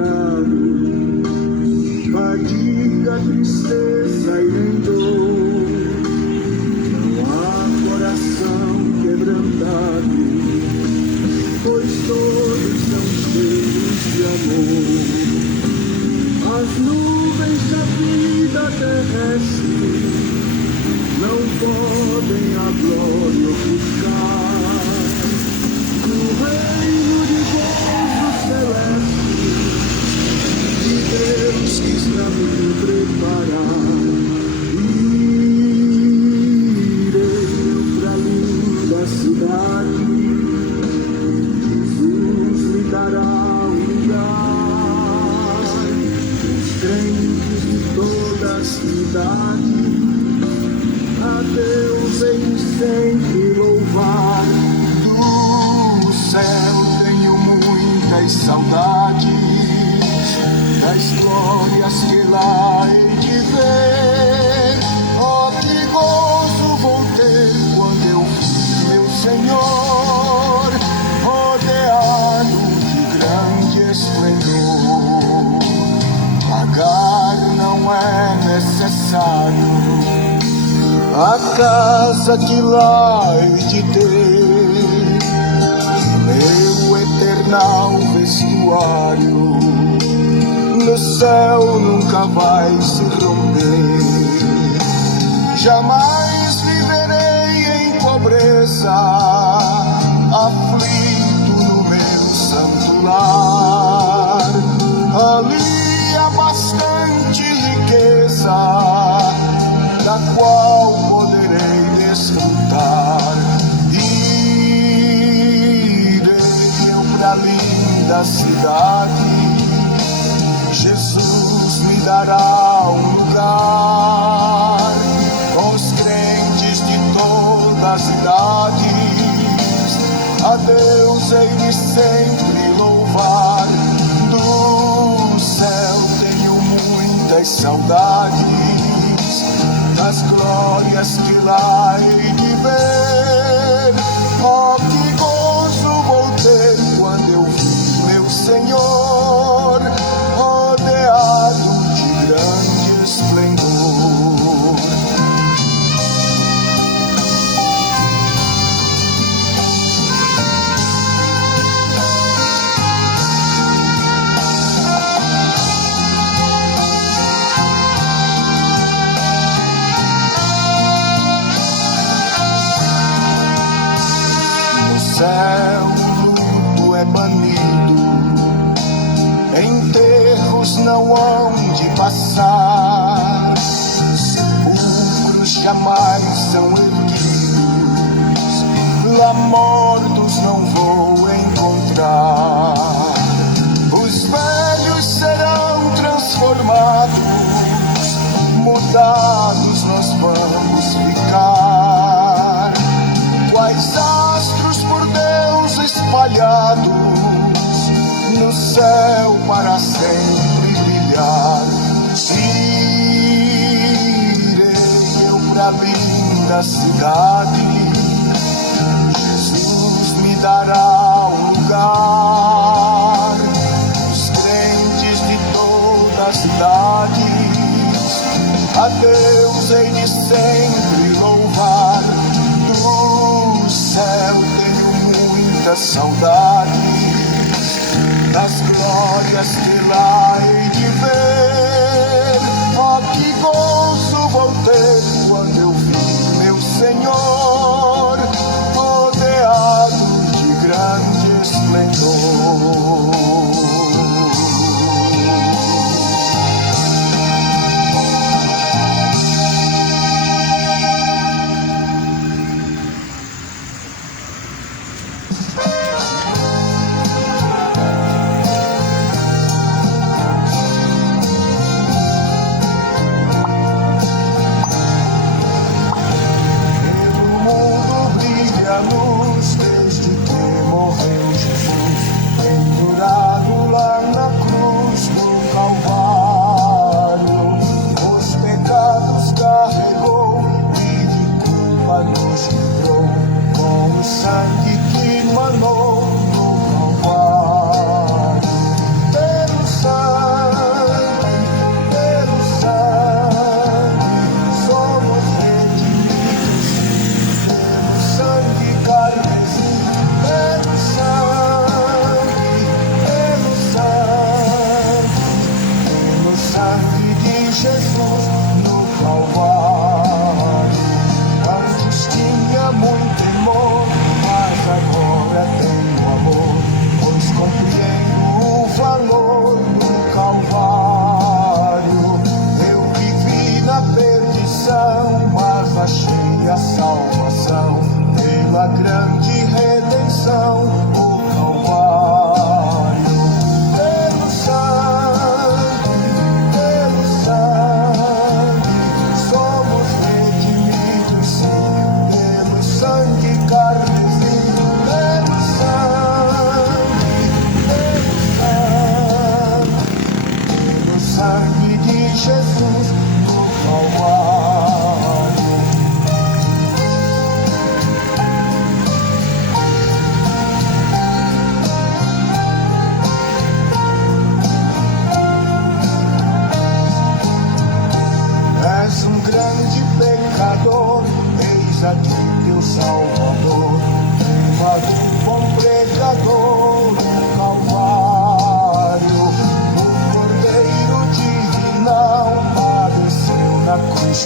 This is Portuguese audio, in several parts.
pecado, fadiga, tristeza e nem dor. Não há coração quebrantado, pois todos são cheios de amor. As nuvens da vida terrestre não podem a glória ocultar. No reino de gozo celeste, que Deus quis pra mim preparar. Irei pra linda cidade, Jesus me dará um lugar. Os crentes de toda a cidade, a Deus em sempre louvar. Do céu tenho muitas saudades, das glórias que lá hei de ver. Oh, que gozo vou ter quando eu vi meu Senhor rodeado de grande esplendor. Pagar não é necessário a casa que lá hei de ter, meu eternal vestuário no céu nunca vai se romper. Jamais viverei em pobreza, aflito no meu santo lar. Ali há bastante riqueza, da qual poderei desfrutar. Irei eu pra linda cidade, Jesus me dará um lugar. Com os crentes de todas as idades, a Deus hei de sempre louvar. Do céu tenho muitas saudades, das glórias que lá hei de ver. Oh, que gozo vou ter quando eu vi meu Senhor rodeado de grande esplendor. No céu o luto é banido, enterros não hão de passar, sepulcros jamais são erguidos, lá mortos não vou encontrar. Os velhos serão transformados, mudados nós vamos ficar, quais astros por Deus espalhados no céu para sempre brilhar. Irei eu pra linda cidade, Jesus me dará um lugar. Os crentes de todas as cidades, a Deus hei de sempre louvar. Do céu tenho muitas saudades, das glórias que lá hei de ver. Oh, que gozo vou ter quando eu vi meu Senhor rodeado de grande esplendor. Jesus no Calvário. És um grande pecador, eis aqui teu Salvador, mas um bom pregador no Calvário. O Cordeiro divinal padeceu na cruz.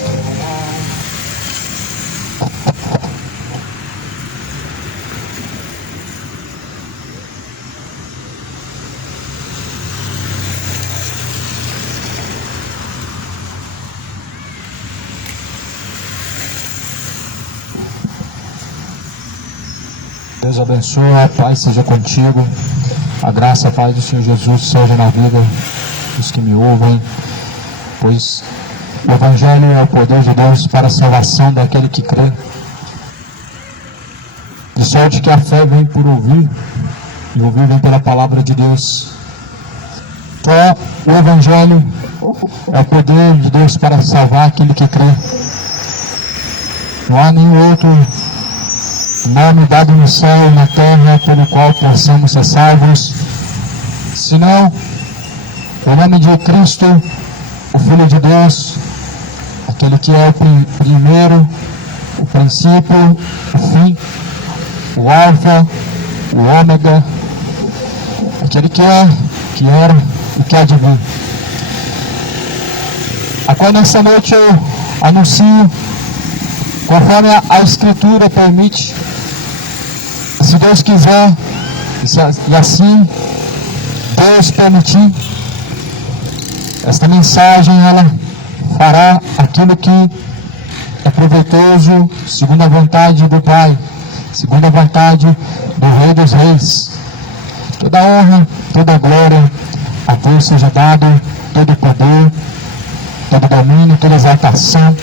Deus abençoe, a paz seja contigo, a graça e a paz do Senhor Jesus seja na vida dos que me ouvem, pois o Evangelho é o poder de Deus para a salvação daquele que crê. De sorte que a fé vem por ouvir, e ouvir vem pela palavra de Deus. Só o Evangelho é o poder de Deus para salvar aquele que crê. Não há nenhum outro nome dado no céu e na terra pelo qual possamos ser salvos, senão o nome de Cristo, o Filho de Deus, aquele que é o primeiro, o princípio, o fim, o alfa, o ômega, aquele que é, que era e que há de vir. A qual nessa noite eu anuncio, conforme a Escritura permite, se Deus quiser, e assim Deus permitir, esta mensagem ela fará aquilo que é proveitoso, segundo a vontade do Pai, segundo a vontade do Rei dos Reis. Toda honra, toda glória a Deus seja dado, todo poder, todo domínio, toda exaltação.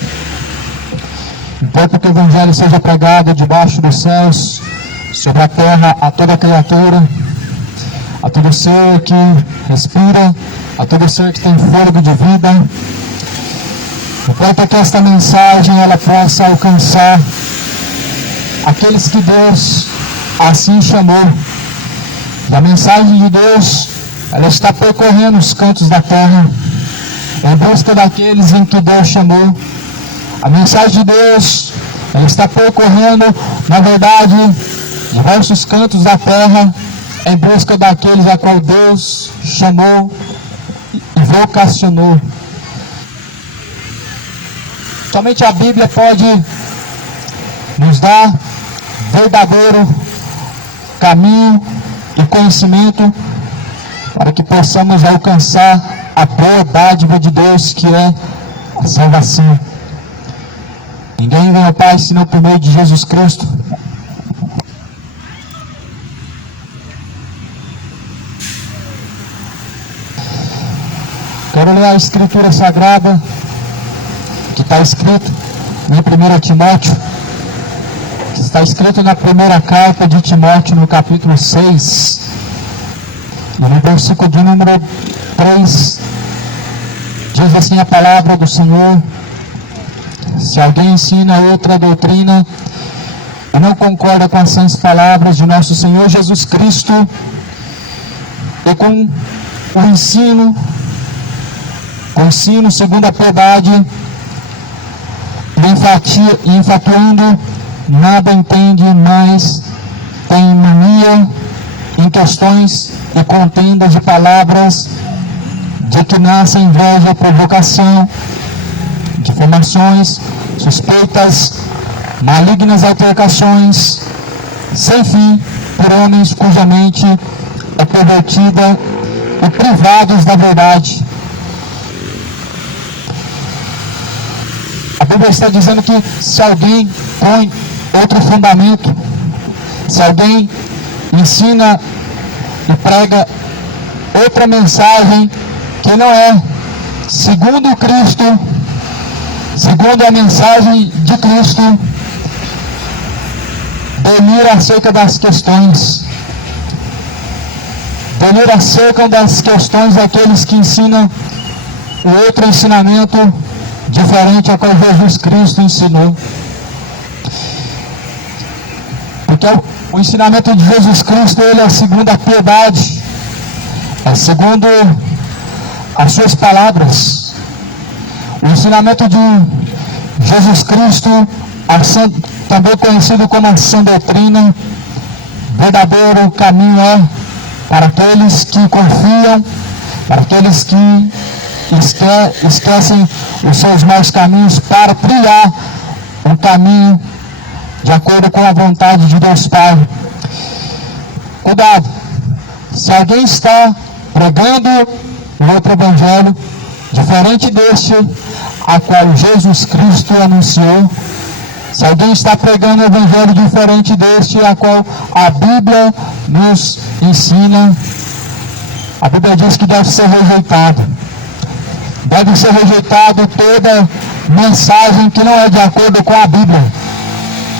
Importa que o Evangelho seja pregado debaixo dos céus, sobre a terra, a toda criatura, a todo ser que respira, a todo ser que tem fôlego de vida. Importa que esta mensagem ela possa alcançar aqueles que Deus assim chamou. E a mensagem de Deus ela está percorrendo os cantos da terra em busca daqueles em que Deus chamou. A mensagem de Deus ela está percorrendo, na verdade, diversos cantos da terra em busca daqueles a qual Deus chamou e vocacionou. Somente a Bíblia pode nos dar verdadeiro caminho e conhecimento para que possamos alcançar a boa dádiva de Deus, que é a salvação. Ninguém vem ao Pai senão por meio de Jesus Cristo. Quero ler a Escritura Sagrada, que está escrito em 1 Timóteo, que está escrito na primeira carta de Timóteo, no capítulo 6, e no versículo de número 3, diz assim a palavra do Senhor: se alguém ensina outra doutrina e não concorda com as sãs palavras de nosso Senhor Jesus Cristo e com o ensino segundo a piedade, e enfatuando, nada entende, mas tem mania em questões e contendas de palavras, de que nasce inveja, provocação, difamações, suspeitas, malignas altercações, sem fim, por homens cuja mente é pervertida e privados da verdade. A Bíblia está dizendo que se alguém põe outro fundamento, se alguém ensina e prega outra mensagem que não é segundo Cristo, segundo a mensagem de Cristo, delira acerca das questões, delira acerca das questões daqueles que ensinam o outro ensinamento diferente ao qual Jesus Cristo ensinou. Porque o ensinamento de Jesus Cristo, ele é segundo a piedade, é segundo as suas palavras. O ensinamento de Jesus Cristo, também conhecido como a sã doutrina, verdadeiro caminho é para aqueles que confiam, para aqueles que esquecem os seus maus caminhos para trilhar um caminho de acordo com a vontade de Deus Pai. Cuidado, se alguém está pregando outro evangelho diferente deste a qual Jesus Cristo anunciou, se alguém está pregando um evangelho diferente deste a qual a Bíblia nos ensina, a Bíblia diz que deve ser rejeitado. Deve ser rejeitado toda mensagem que não é de acordo com a Bíblia.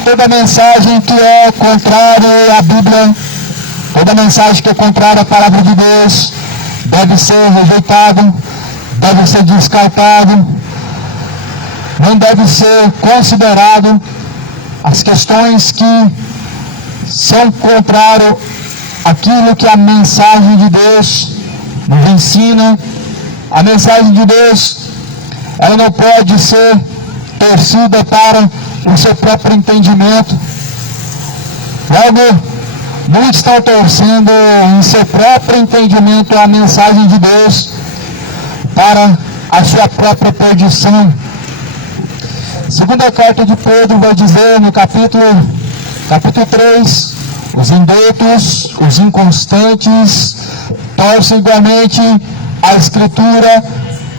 Toda mensagem que é contrária à Bíblia, toda mensagem que é contrária à palavra de Deus, deve ser rejeitado, deve ser descartado, não deve ser considerado as questões que são contrárias àquilo que a mensagem de Deus nos ensina. A mensagem de Deus, ela não pode ser torcida para o seu próprio entendimento. Logo, muitos estão torcendo em seu próprio entendimento a mensagem de Deus para a sua própria perdição. Segunda carta de Pedro vai dizer no capítulo 3, os indoutos, os inconstantes, torcem igualmente a Escritura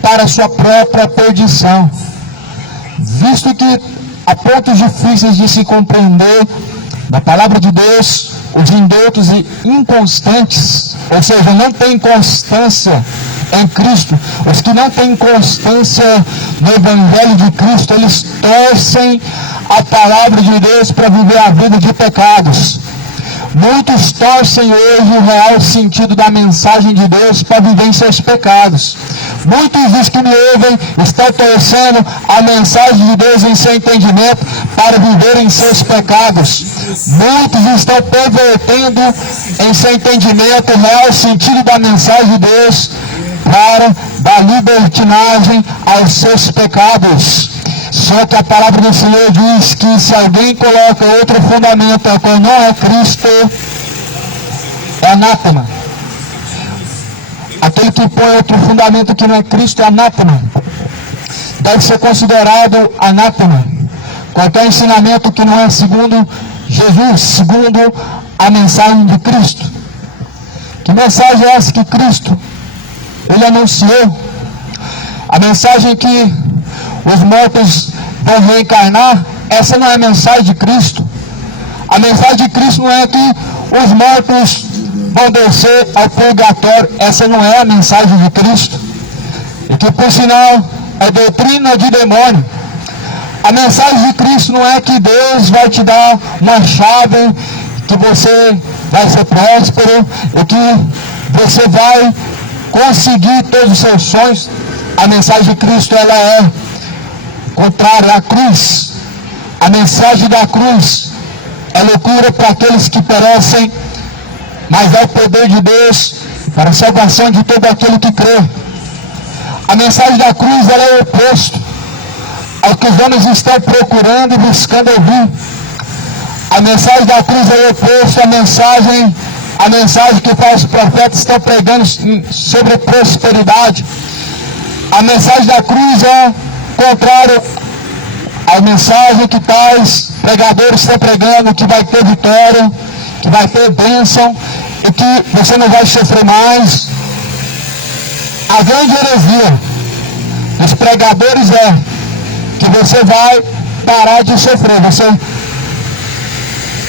para a sua própria perdição. Visto que há pontos difíceis de se compreender na palavra de Deus, os indoutos e inconstantes, ou seja, não têm constância em Cristo, os que não têm constância no Evangelho de Cristo, eles torcem a palavra de Deus para viver a vida de pecados. Muitos torcem hoje o real sentido da mensagem de Deus para viver em seus pecados. Muitos dos que me ouvem estão torcendo a mensagem de Deus em seu entendimento para viver em seus pecados. Muitos estão pervertendo em seu entendimento o real sentido da mensagem de Deus para dar libertinagem aos seus pecados. Só que a palavra do Senhor diz que se alguém coloca outro fundamento ao qual não é Cristo, é anátema. Aquele que põe outro fundamento que não é Cristo é anátema. Deve ser considerado anátema. Qualquer ensinamento que não é segundo Jesus, segundo a mensagem de Cristo. Que mensagem é essa que Cristo ele anunciou? A mensagem que os mortos vão reencarnar, essa não é a mensagem de Cristo. A mensagem de Cristo não é que os mortos vão descer ao purgatório, essa não é a mensagem de Cristo. E que, por sinal, é doutrina de demônio. A mensagem de Cristo não é que Deus vai te dar uma chave, que você vai ser próspero e que você vai conseguir todos os seus sonhos. A mensagem de Cristo, ela é contrária à cruz. A mensagem da cruz é loucura para aqueles que perecem, mas é o poder de Deus para a salvação de todo aquele que crê. A mensagem da cruz, ela é o oposto ao que os homens estão procurando e buscando ouvir. A mensagem da cruz é o oposto à mensagem que os falsos profetas estão pregando sobre prosperidade. A mensagem da cruz é contrário à mensagem que tais pregadores estão pregando, que vai ter vitória, que vai ter bênção e que você não vai sofrer mais. A grande heresia dos pregadores é que você vai parar de sofrer, você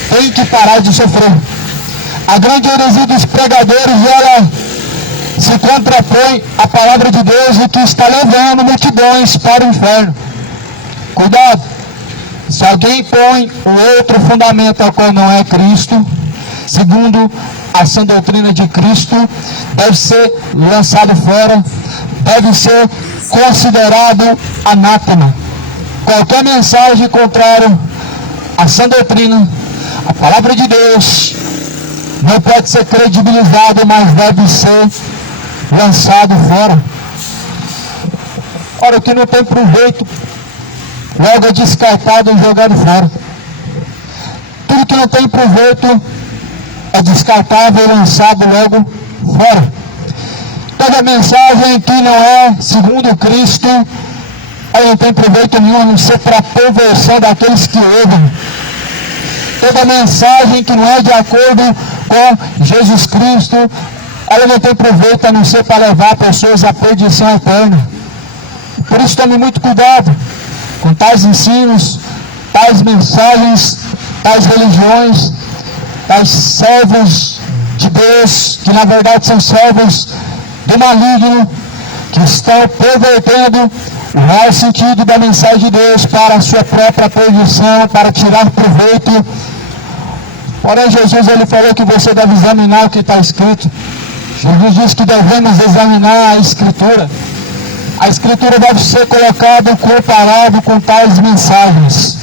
tem que parar de sofrer. A grande heresia dos pregadores, ela se contrapõe à palavra de Deus e que está levando multidões para o inferno. Cuidado, se alguém põe um outro fundamento ao qual não é Cristo, segundo a sã doutrina de Cristo, deve ser lançado fora, deve ser considerado anátema. Qualquer mensagem contrária à sã doutrina, a palavra de Deus, não pode ser credibilizado, mas deve ser lançado fora. Ora, o que não tem proveito, logo é descartado e jogado fora. Tudo que não tem proveito é descartável e lançado logo fora. Toda mensagem que não é segundo Cristo, ela não tem proveito nenhum, a não ser para a perversão daqueles que ouvem. Toda mensagem que não é de acordo com Jesus Cristo, ela não tem proveito, a não ser para levar pessoas à perdição eterna. Por isso tome muito cuidado com tais ensinos, tais mensagens, tais religiões, tais servos de Deus, que na verdade são servos do maligno, que estão pervertendo o real sentido da mensagem de Deus para a sua própria perdição, para tirar proveito. Porém, Jesus ele falou que você deve examinar o que está escrito. Jesus diz que devemos examinar a Escritura. A Escritura deve ser colocada comparado com tais mensagens.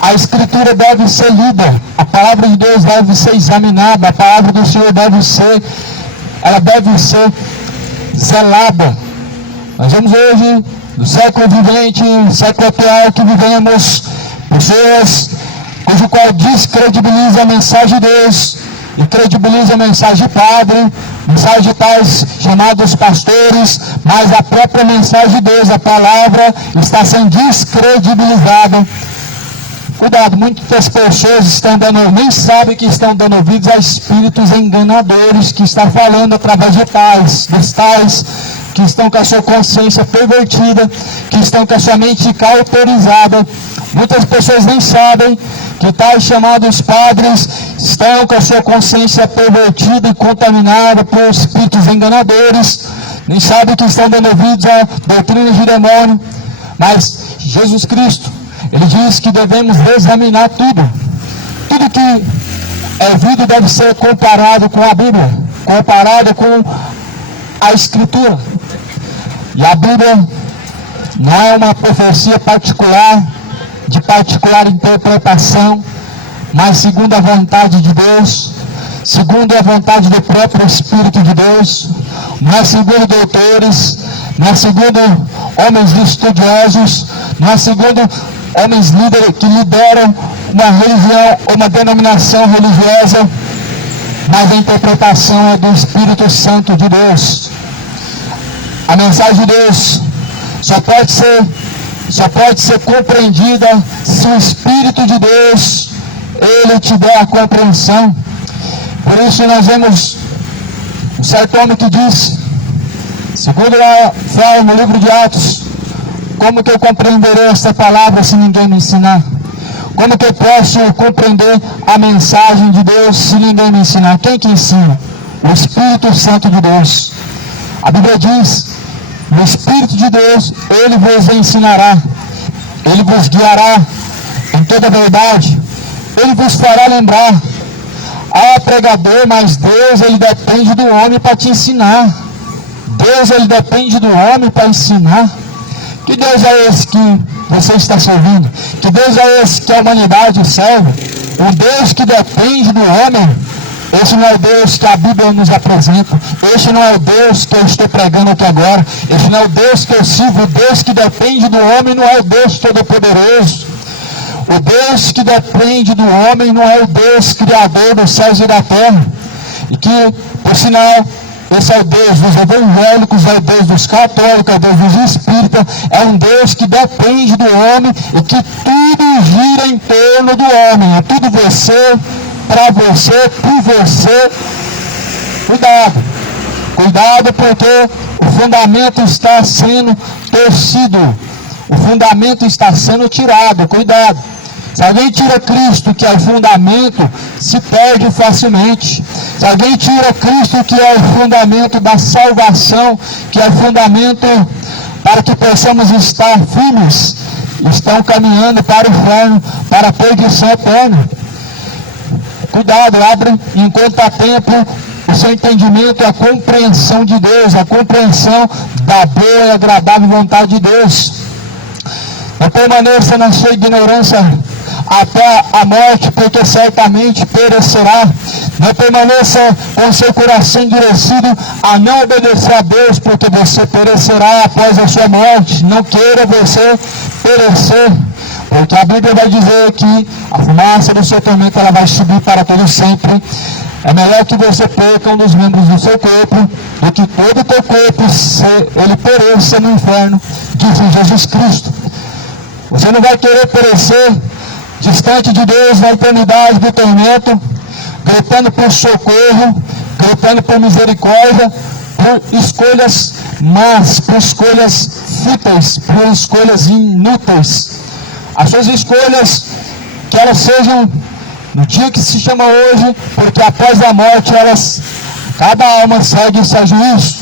A Escritura deve ser lida. A palavra de Deus deve ser examinada. A palavra do Senhor deve ser zelada. Nós vemos hoje, no século vivente, século atual que vivemos, pessoas cujo qual descredibiliza a mensagem de Deus e credibiliza a mensagem de padre, mensagem de tais chamados pastores, mas a própria mensagem de Deus, a palavra, está sendo descredibilizada. Cuidado, muitas pessoas nem sabem que estão dando ouvidos a espíritos enganadores que estão falando através de tais, que estão com a sua consciência pervertida, que estão com a sua mente cauterizada. Muitas pessoas nem sabem que tais chamados padres estão com a sua consciência pervertida e contaminada por espíritos enganadores, nem sabem que estão dando ouvidos a doutrinas de demônio. Mas Jesus Cristo, ele diz que devemos examinar tudo. Tudo que é ouvido deve ser comparado com a Bíblia, comparado com a Escritura. E a Bíblia não é uma profecia particular, de particular interpretação, mas segundo a vontade de Deus, segundo a vontade do próprio Espírito de Deus. Não é segundo doutores, não é segundo homens estudiosos, não é segundo homens líderes que lideram uma religião ou uma denominação religiosa, mas a interpretação é do Espírito Santo de Deus. A mensagem de Deus só pode ser compreendida se o Espírito de Deus ele te der a compreensão. Por isso nós vemos um certo homem que diz, segundo lá fala no livro de Atos: como que eu compreenderei esta palavra se ninguém me ensinar? Como que eu posso compreender a mensagem de Deus se ninguém me ensinar? Quem que ensina? O Espírito Santo de Deus. A Bíblia diz: o Espírito de Deus, ele vos ensinará, ele vos guiará em toda a verdade, ele vos fará lembrar. Pregador, mas Deus ele depende do homem para te ensinar. Deus ele depende do homem para ensinar. Que Deus é esse que você está servindo? Que Deus é esse que a humanidade serve? O Deus que depende do homem. Esse não é o Deus que a Bíblia nos apresenta. Esse não é o Deus que eu estou pregando aqui agora. Esse não é o Deus que eu sirvo. O Deus que depende do homem não é o Deus Todo-Poderoso. O Deus que depende do homem não é o Deus Criador dos céus e da terra. E que, por sinal, esse é o Deus dos evangélicos, é o Deus dos católicos, é o Deus dos espíritas. É um Deus que depende do homem e que tudo gira em torno do homem. É tudo você, para você, por você. Cuidado. Cuidado, porque o fundamento está sendo torcido. O fundamento está sendo tirado. Cuidado. Se alguém tira Cristo, que é o fundamento, se perde facilmente. Se alguém tira Cristo, que é o fundamento da salvação, que é o fundamento para que possamos estar firmes, estão caminhando para o inferno, para a perdição eterna. Cuidado, abre enquanto há tempo o seu entendimento, a compreensão de Deus, a compreensão da boa e agradável vontade de Deus. Não permaneça na sua ignorância até a morte, porque certamente perecerá. Não permaneça com seu coração endurecido a não obedecer a Deus, porque você perecerá após a sua morte. Não queira você perecer, porque a Bíblia vai dizer que a fumaça do seu tormento ela vai subir para todo sempre. É melhor que você perca um dos membros do seu corpo do que todo o teu corpo ele pereça no inferno, diz Jesus Cristo. Você não vai querer perecer distante de Deus na eternidade do tormento, gritando por socorro, gritando por misericórdia, por escolhas más, por escolhas fúteis, por escolhas inúteis. As suas escolhas, que elas sejam no dia que se chama hoje, porque após a morte cada alma segue-se a juízo.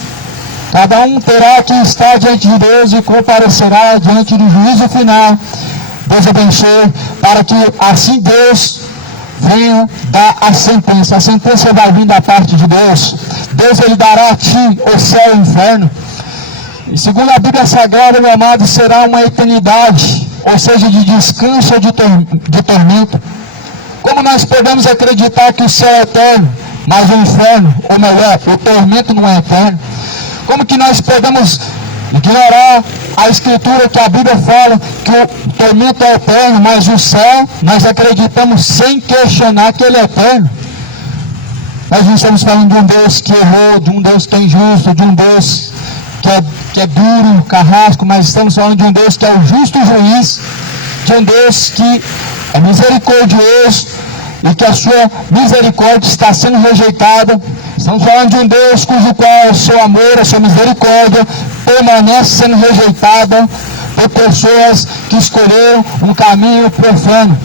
Cada um terá que estar diante de Deus e comparecerá diante do juízo final. Deus abençoe, para que assim Deus venha dar a sentença. A sentença vai vir da parte de Deus. Deus ele dará a ti o céu e o inferno. E segundo a Bíblia Sagrada, meu amado, será uma eternidade, ou seja, de descanso ou de tormento. Como nós podemos acreditar que o céu é eterno, mas o inferno, ou melhor, o tormento não é eterno? Como que nós podemos ignorar a Escritura que a Bíblia fala que o tormento é eterno, mas o céu nós acreditamos sem questionar que ele é eterno? Nós não estamos falando de um Deus que errou, de um Deus que é injusto, de um Deus que é duro, carrasco, mas estamos falando de um Deus que é o justo juiz, de um Deus que é misericordioso e que a sua misericórdia está sendo rejeitada. Estamos falando de um Deus cujo qual o seu amor, a sua misericórdia permanece sendo rejeitada por pessoas que escolheram um caminho profano.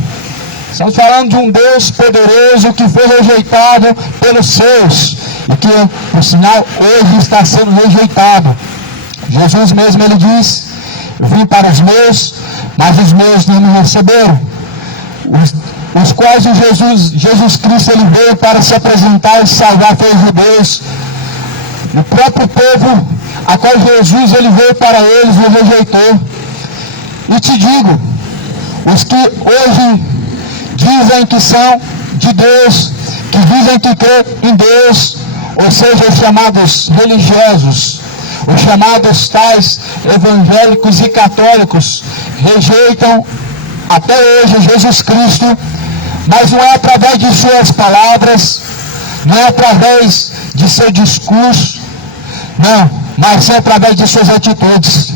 Estamos falando de um Deus poderoso que foi rejeitado pelos seus e que, por sinal, hoje está sendo rejeitado. Jesus mesmo, ele diz: eu vim para os meus, mas os meus não me receberam. Os quais Jesus Cristo ele veio para se apresentar e salvar foi os judeus. O próprio povo a qual Jesus ele veio para eles o rejeitou. E te digo, os que hoje dizem que são de Deus, que dizem que crê em Deus, ou seja, os chamados religiosos, os chamados tais evangélicos e católicos, rejeitam até hoje Jesus Cristo, mas não é através de suas palavras, não é através de seu discurso, não, mas é através de suas atitudes.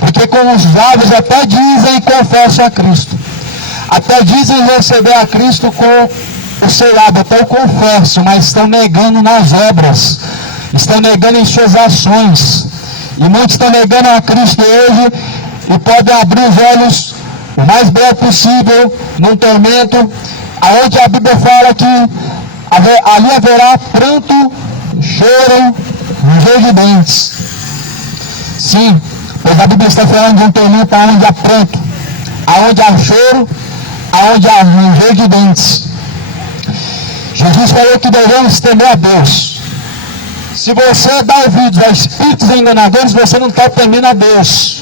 Porque com os lábios até dizem e confessam a Cristo, até dizem receber a Cristo com o seu lábio, até o confessam, mas estão negando nas obras, estão negando em suas ações. E muitos estão negando a Cristo hoje e podem abrir os olhos o mais breve possível num tormento, aonde a Bíblia fala que ali haverá pranto, choro, ranger de dentes. Sim, pois a Bíblia está falando de um tormento aonde há pranto, aonde há choro, aonde há ranger de dentes. Jesus falou que devemos temer a Deus. Se você dá ouvidos a espíritos enganadores, você não está temendo a Deus.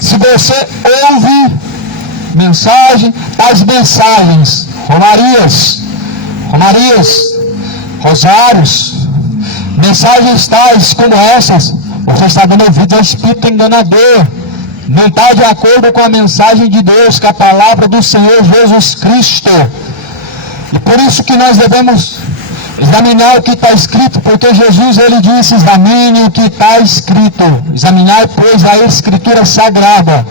Se você ouve tais mensagens, romarias, rosários, mensagens tais como essas, você está dando ouvido ao espírito enganador. Não está de acordo com a mensagem de Deus, com a palavra do Senhor Jesus Cristo. E por isso que nós devemos examinar o que está escrito, porque Jesus ele disse: examine o que está escrito, examinar pois a Escritura Sagrada,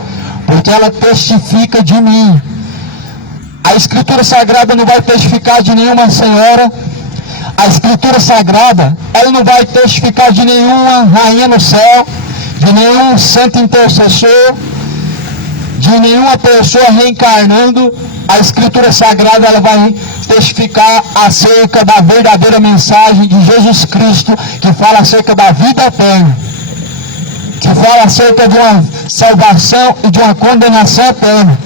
porque ela testifica de mim. A Escritura Sagrada não vai testificar de nenhuma senhora, a Escritura Sagrada ela não vai testificar de nenhuma rainha no céu, de nenhum santo intercessor, de nenhuma pessoa reencarnando. A Escritura Sagrada ela vai testificar acerca da verdadeira mensagem de Jesus Cristo, que fala acerca da vida eterna, que fala acerca de uma salvação e de uma condenação eterna.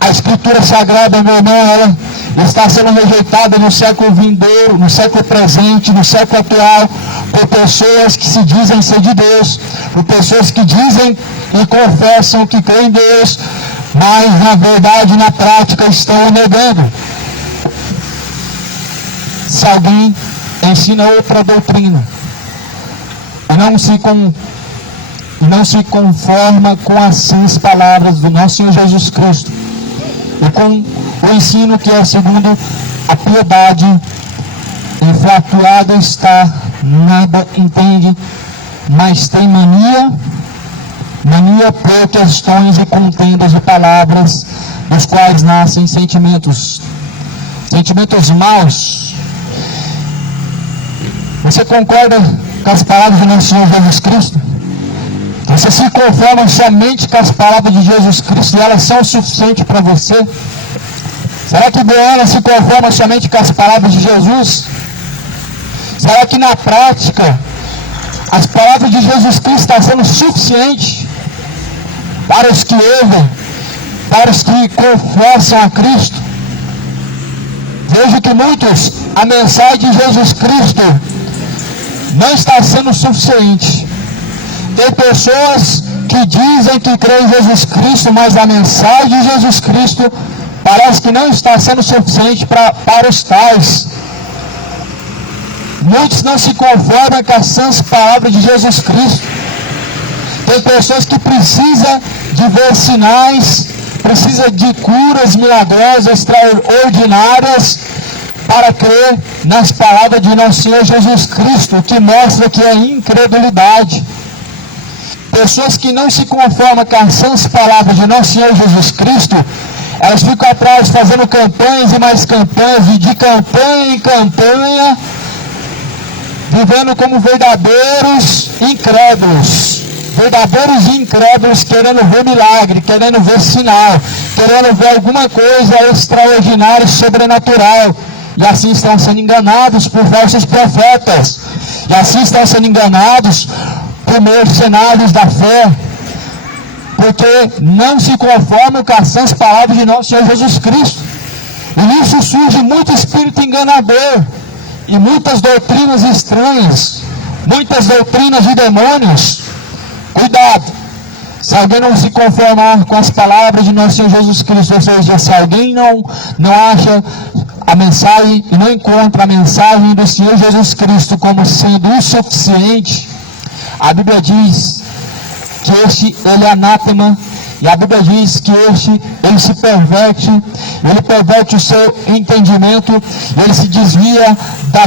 A Escritura Sagrada, meu irmão, ela está sendo rejeitada no século vindouro, no século presente, no século atual, por pessoas que se dizem ser de Deus, por pessoas que dizem e confessam que creem em Deus, mas na verdade, na prática, estão o negando. Se alguém ensina outra doutrina e não se conforma com as sãs palavras do nosso Senhor Jesus Cristo e com o ensino que é segundo a piedade, enfatuado está, nada entende, mas tem mania por questões e contendas de palavras, dos quais nascem sentimentos maus. Você concorda com as palavras do nosso Senhor Jesus Cristo? Você se conforma somente com as palavras de Jesus Cristo e elas são suficientes para você? Será que Boana se conforma somente com as palavras de Jesus? Será que na prática as palavras de Jesus Cristo estão sendo suficientes para os que ouvem, para os que confessam a Cristo? Vejo que muitos, a mensagem de Jesus Cristo não está sendo suficiente. Tem pessoas que dizem que creem em Jesus Cristo, mas a mensagem de Jesus Cristo parece que não está sendo suficiente para os tais. Muitos não se conformam com as sãs palavras de Jesus Cristo. Tem pessoas que precisam de ver sinais, precisam de curas milagrosas, extraordinárias, para crer nas palavras de nosso Senhor Jesus Cristo, que mostra que é incredulidade. Pessoas que não se conformam com as sãs palavras de nosso Senhor Jesus Cristo, elas ficam atrás fazendo campanhas e mais campanhas, e de campanha em campanha, vivendo como verdadeiros incrédulos, querendo ver milagre, querendo ver sinal, querendo ver alguma coisa extraordinária, sobrenatural. E assim estão sendo enganados por falsos profetas. E assim estão sendo enganados por mercenários da fé. Porque não se conformam com as sãs palavras de nosso Senhor Jesus Cristo. E nisso surge muito espírito enganador. E muitas doutrinas estranhas. Muitas doutrinas de demônios. Cuidado. Se alguém não se conformar com as palavras de nosso Senhor Jesus Cristo, ou seja, se alguém não acha a mensagem e não encontra a mensagem do Senhor Jesus Cristo como sendo o suficiente, a Bíblia diz que ele é anátema, e a Bíblia diz que ele se perverte, ele perverte o seu entendimento, ele se desvia da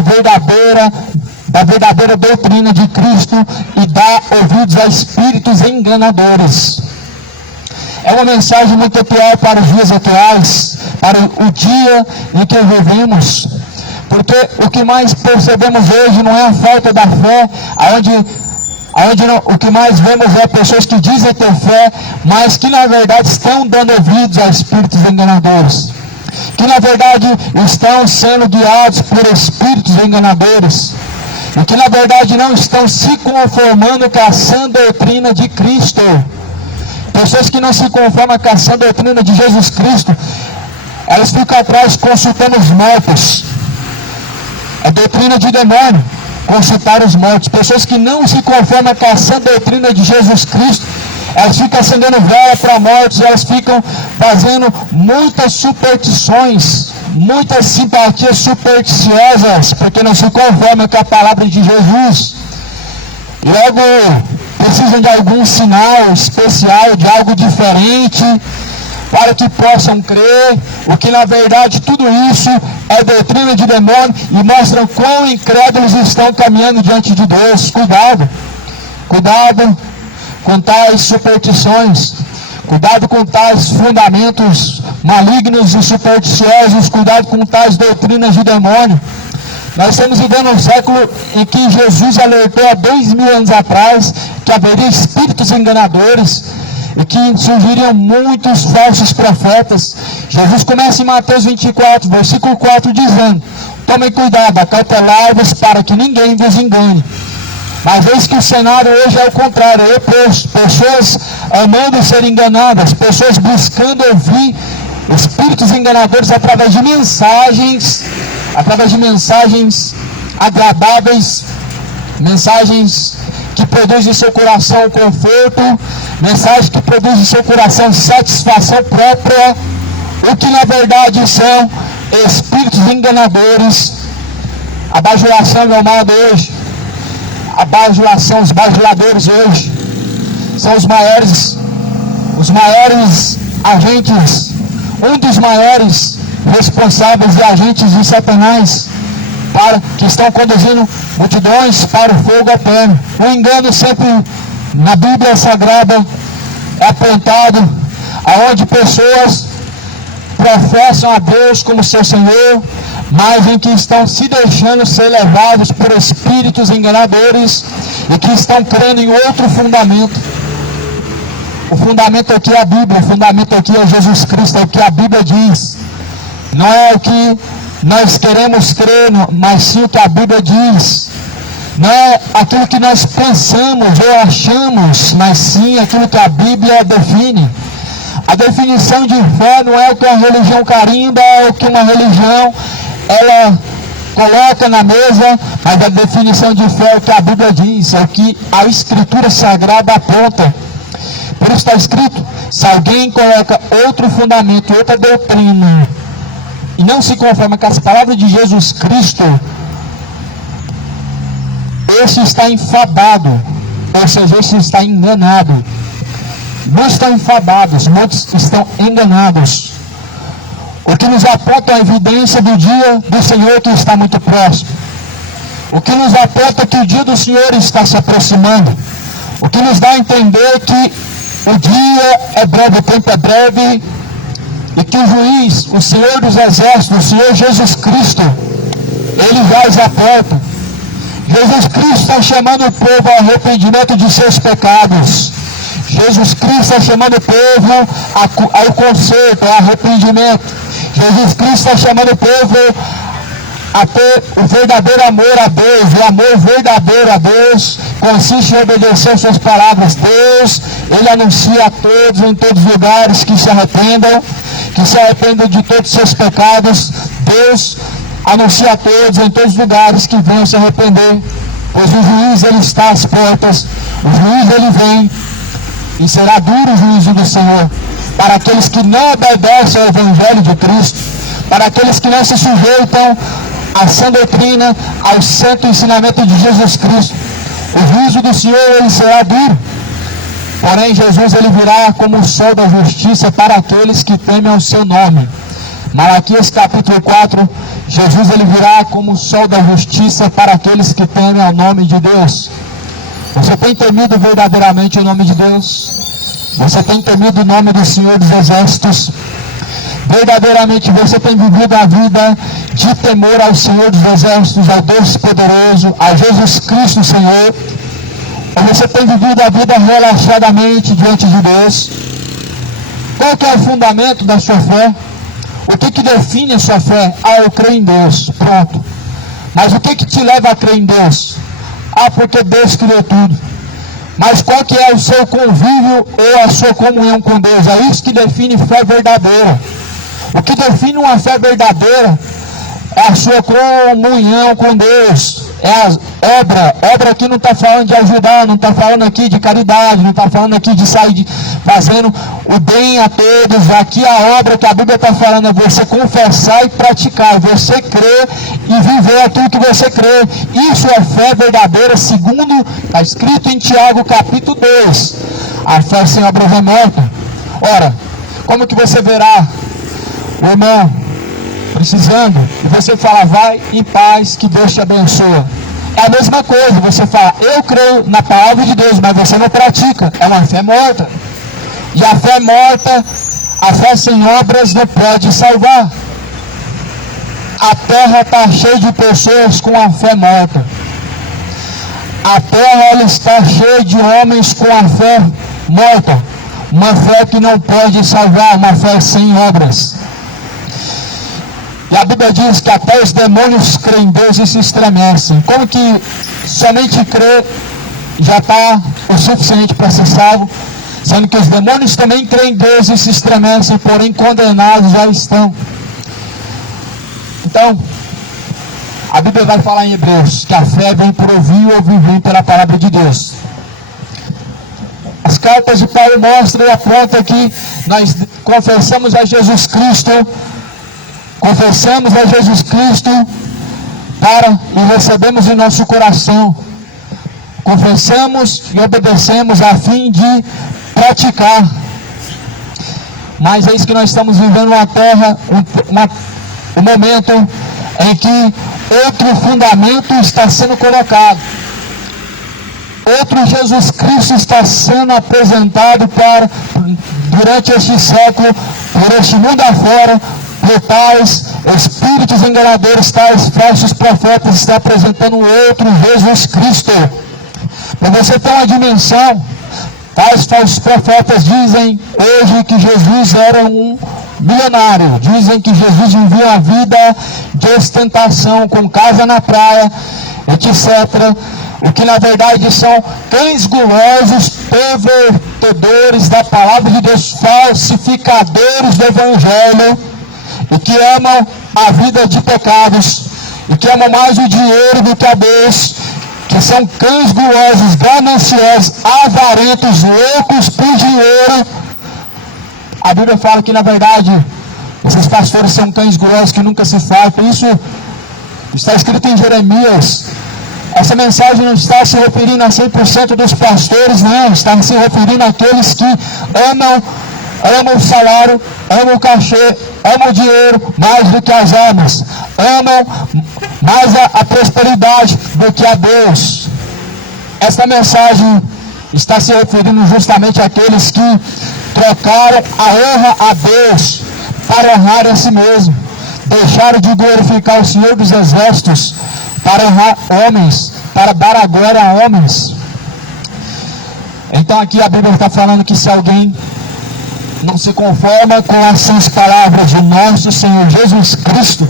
verdadeira doutrina de Cristo e dá ouvidos a espíritos enganadores. É uma mensagem muito pior para os dias atuais, para o dia em que vivemos, porque o que mais percebemos hoje não é a falta da fé, o que mais vemos é pessoas que dizem ter fé, mas que na verdade estão dando ouvidos a espíritos enganadores, que na verdade estão sendo guiados por espíritos enganadores, e que na verdade não estão se conformando com a sã doutrina de Cristo. Pessoas que não se conformam com a sã doutrina de Jesus Cristo, elas ficam atrás consultando os mortos. É doutrina de demônio, consultar os mortos. Pessoas que não se conformam com a sã doutrina de Jesus Cristo, elas ficam acendendo vela para mortos, elas ficam fazendo muitas superstições, muitas simpatias supersticiosas, porque não se conformam com a palavra de Jesus. E logo precisam de algum sinal especial, de algo diferente, para que possam crer, o que na verdade tudo isso é doutrina de demônio e mostram quão incrédulos estão caminhando diante de Deus. Cuidado com tais superstições, cuidado com tais fundamentos malignos e supersticiosos, cuidado com tais doutrinas de demônio. Nós estamos vivendo um século em que Jesus alertou há 2000 anos atrás que haveria espíritos enganadores e que surgiriam muitos falsos profetas. Jesus começa em Mateus 24, versículo 4, dizendo: tomem cuidado, acautelai-vos para que ninguém vos engane. Mas eis que o cenário hoje é o contrário, é oposto. Pessoas amando ser enganadas, pessoas buscando ouvir Espíritos enganadores através de mensagens agradáveis, mensagens que produzem em seu coração conforto, mensagens que produzem em seu coração satisfação própria, o que na verdade são espíritos enganadores. A bajulação, meu amado, hoje, a bajulação, os bajuladores hoje, são os maiores agentes, um dos maiores responsáveis e agentes de Satanás, que estão conduzindo multidões para o fogo eterno. O engano sempre na Bíblia Sagrada é apontado aonde pessoas professam a Deus como seu Senhor, mas em que estão se deixando ser levados por espíritos enganadores e que estão crendo em outro fundamento. O fundamento aqui é a Bíblia, o fundamento aqui é Jesus Cristo, é o que a Bíblia diz. Não é o que nós queremos crer, mas sim o que a Bíblia diz. Não é aquilo que nós pensamos ou achamos, mas sim aquilo que a Bíblia define. A definição de fé não é o que a religião carimba, é o que uma religião ela coloca na mesa, mas a definição de fé é o que a Bíblia diz, é o que a Escritura Sagrada aponta. Por isso está escrito, se alguém coloca outro fundamento, outra doutrina, e não se conforma com as palavras de Jesus Cristo, esse está enfadado, ou seja, esse está enganado. Muitos estão enfadados, muitos estão enganados. O que nos aponta a evidência do dia do Senhor que está muito próximo. O que nos aponta que o dia do Senhor está se aproximando. O que nos dá a entender que o dia é breve, o tempo é breve, e que o juiz, o Senhor dos Exércitos, o Senhor Jesus Cristo, ele jaz à porta. Jesus Cristo está chamando o povo ao arrependimento de seus pecados. Jesus Cristo está chamando o povo ao conserto, ao arrependimento. Jesus Cristo está chamando o povo a ter o verdadeiro amor a Deus. O amor verdadeiro a Deus consiste em obedecer suas palavras. Deus, Ele anuncia a todos, em todos os lugares, que se arrependam de todos os seus pecados. Deus anuncia a todos, em todos os lugares, que venham se arrepender, pois o juiz, Ele está às portas. O juiz, Ele vem, e será duro o juízo do Senhor para aqueles que não obedecem ao Evangelho de Cristo, para aqueles que não se sujeitam à sã doutrina, ao santo ensinamento de Jesus Cristo. O juízo do Senhor, ele será duro. Porém, Jesus, ele virá como o sol da justiça para aqueles que temem o seu nome. Malaquias capítulo 4, Jesus, ele virá como o sol da justiça para aqueles que temem ao nome de Deus. Você tem temido verdadeiramente o nome de Deus? Você tem temido o nome do Senhor dos Exércitos? Verdadeiramente você tem vivido a vida de temor ao Senhor dos Exércitos, ao Deus poderoso, a Jesus Cristo Senhor? Ou você tem vivido a vida relaxadamente diante de Deus? Qual que é o fundamento da sua fé? O que define a sua fé? Eu creio em Deus, pronto. Mas o que te leva a crer em Deus? Porque Deus criou tudo. Mas qual que é o seu convívio ou a sua comunhão com Deus? É isso que define fé verdadeira. O que define uma fé verdadeira é a sua comunhão com Deus. É a obra aqui não está falando de ajudar, não está falando aqui de caridade, não está falando aqui de sair fazendo o bem a todos. Aqui a obra que a Bíblia está falando é você confessar e praticar, você crer e viver aquilo que você crê. Isso é fé verdadeira, segundo está escrito em Tiago capítulo 2. A fé sem obras é morta. Ora, como que você verá o irmão precisando, e você fala, vai em paz, que Deus te abençoa? É a mesma coisa, você fala, eu creio na palavra de Deus, mas você não pratica, é uma fé morta. E a fé morta, a fé sem obras não pode salvar. A terra está cheia de pessoas com a fé morta. A terra, ela está cheia de homens com a fé morta, uma fé que não pode salvar, uma fé sem obras. E a Bíblia diz que até os demônios creem em Deus e se estremecem. Como que somente crer já está o suficiente para ser salvo? sendo que os demônios também creem em Deus e se estremecem, porém condenados já estão. Então, a Bíblia vai falar em Hebreus que a fé vem por ouvir ou ouvir pela palavra de Deus. As cartas de Paulo mostram e apontam que nós confessamos a Jesus Cristo, e recebemos em nosso coração. Confessamos e obedecemos a fim de praticar. Mas é isso que nós estamos vivendo na terra, um momento em que outro fundamento está sendo colocado. Outro Jesus Cristo está sendo apresentado durante este século, por este mundo afora, por tais espíritos enganadores, tais falsos profetas, está apresentando outro Jesus Cristo. Para você ter uma dimensão, tais falsos profetas dizem hoje que Jesus era um milionário, dizem que Jesus vivia uma vida de ostentação, com casa na praia, etc., o que na verdade são cães gulosos, pervertedores da palavra de Deus, falsificadores do Evangelho, e que amam a vida de pecados, e que amam mais o dinheiro do que a Deus, que são cães gulosos, gananciosos, avarentos, loucos por dinheiro. A Bíblia fala que na verdade esses pastores são cães gulosos que nunca se fartam. Isso está escrito em Jeremias. Essa mensagem não está se referindo a 100% dos pastores, não. Está se referindo àqueles que amam o salário, amam o cachê, amam o dinheiro mais do que as almas, amam mais a prosperidade do que a Deus. Esta mensagem está se referindo justamente àqueles que trocaram a honra a Deus para honrar a si mesmo, deixaram de glorificar o Senhor dos Exércitos para honrar homens, para dar a glória a homens. Então aqui a Bíblia está falando que se alguém não se conforma com essas palavras do nosso Senhor Jesus Cristo,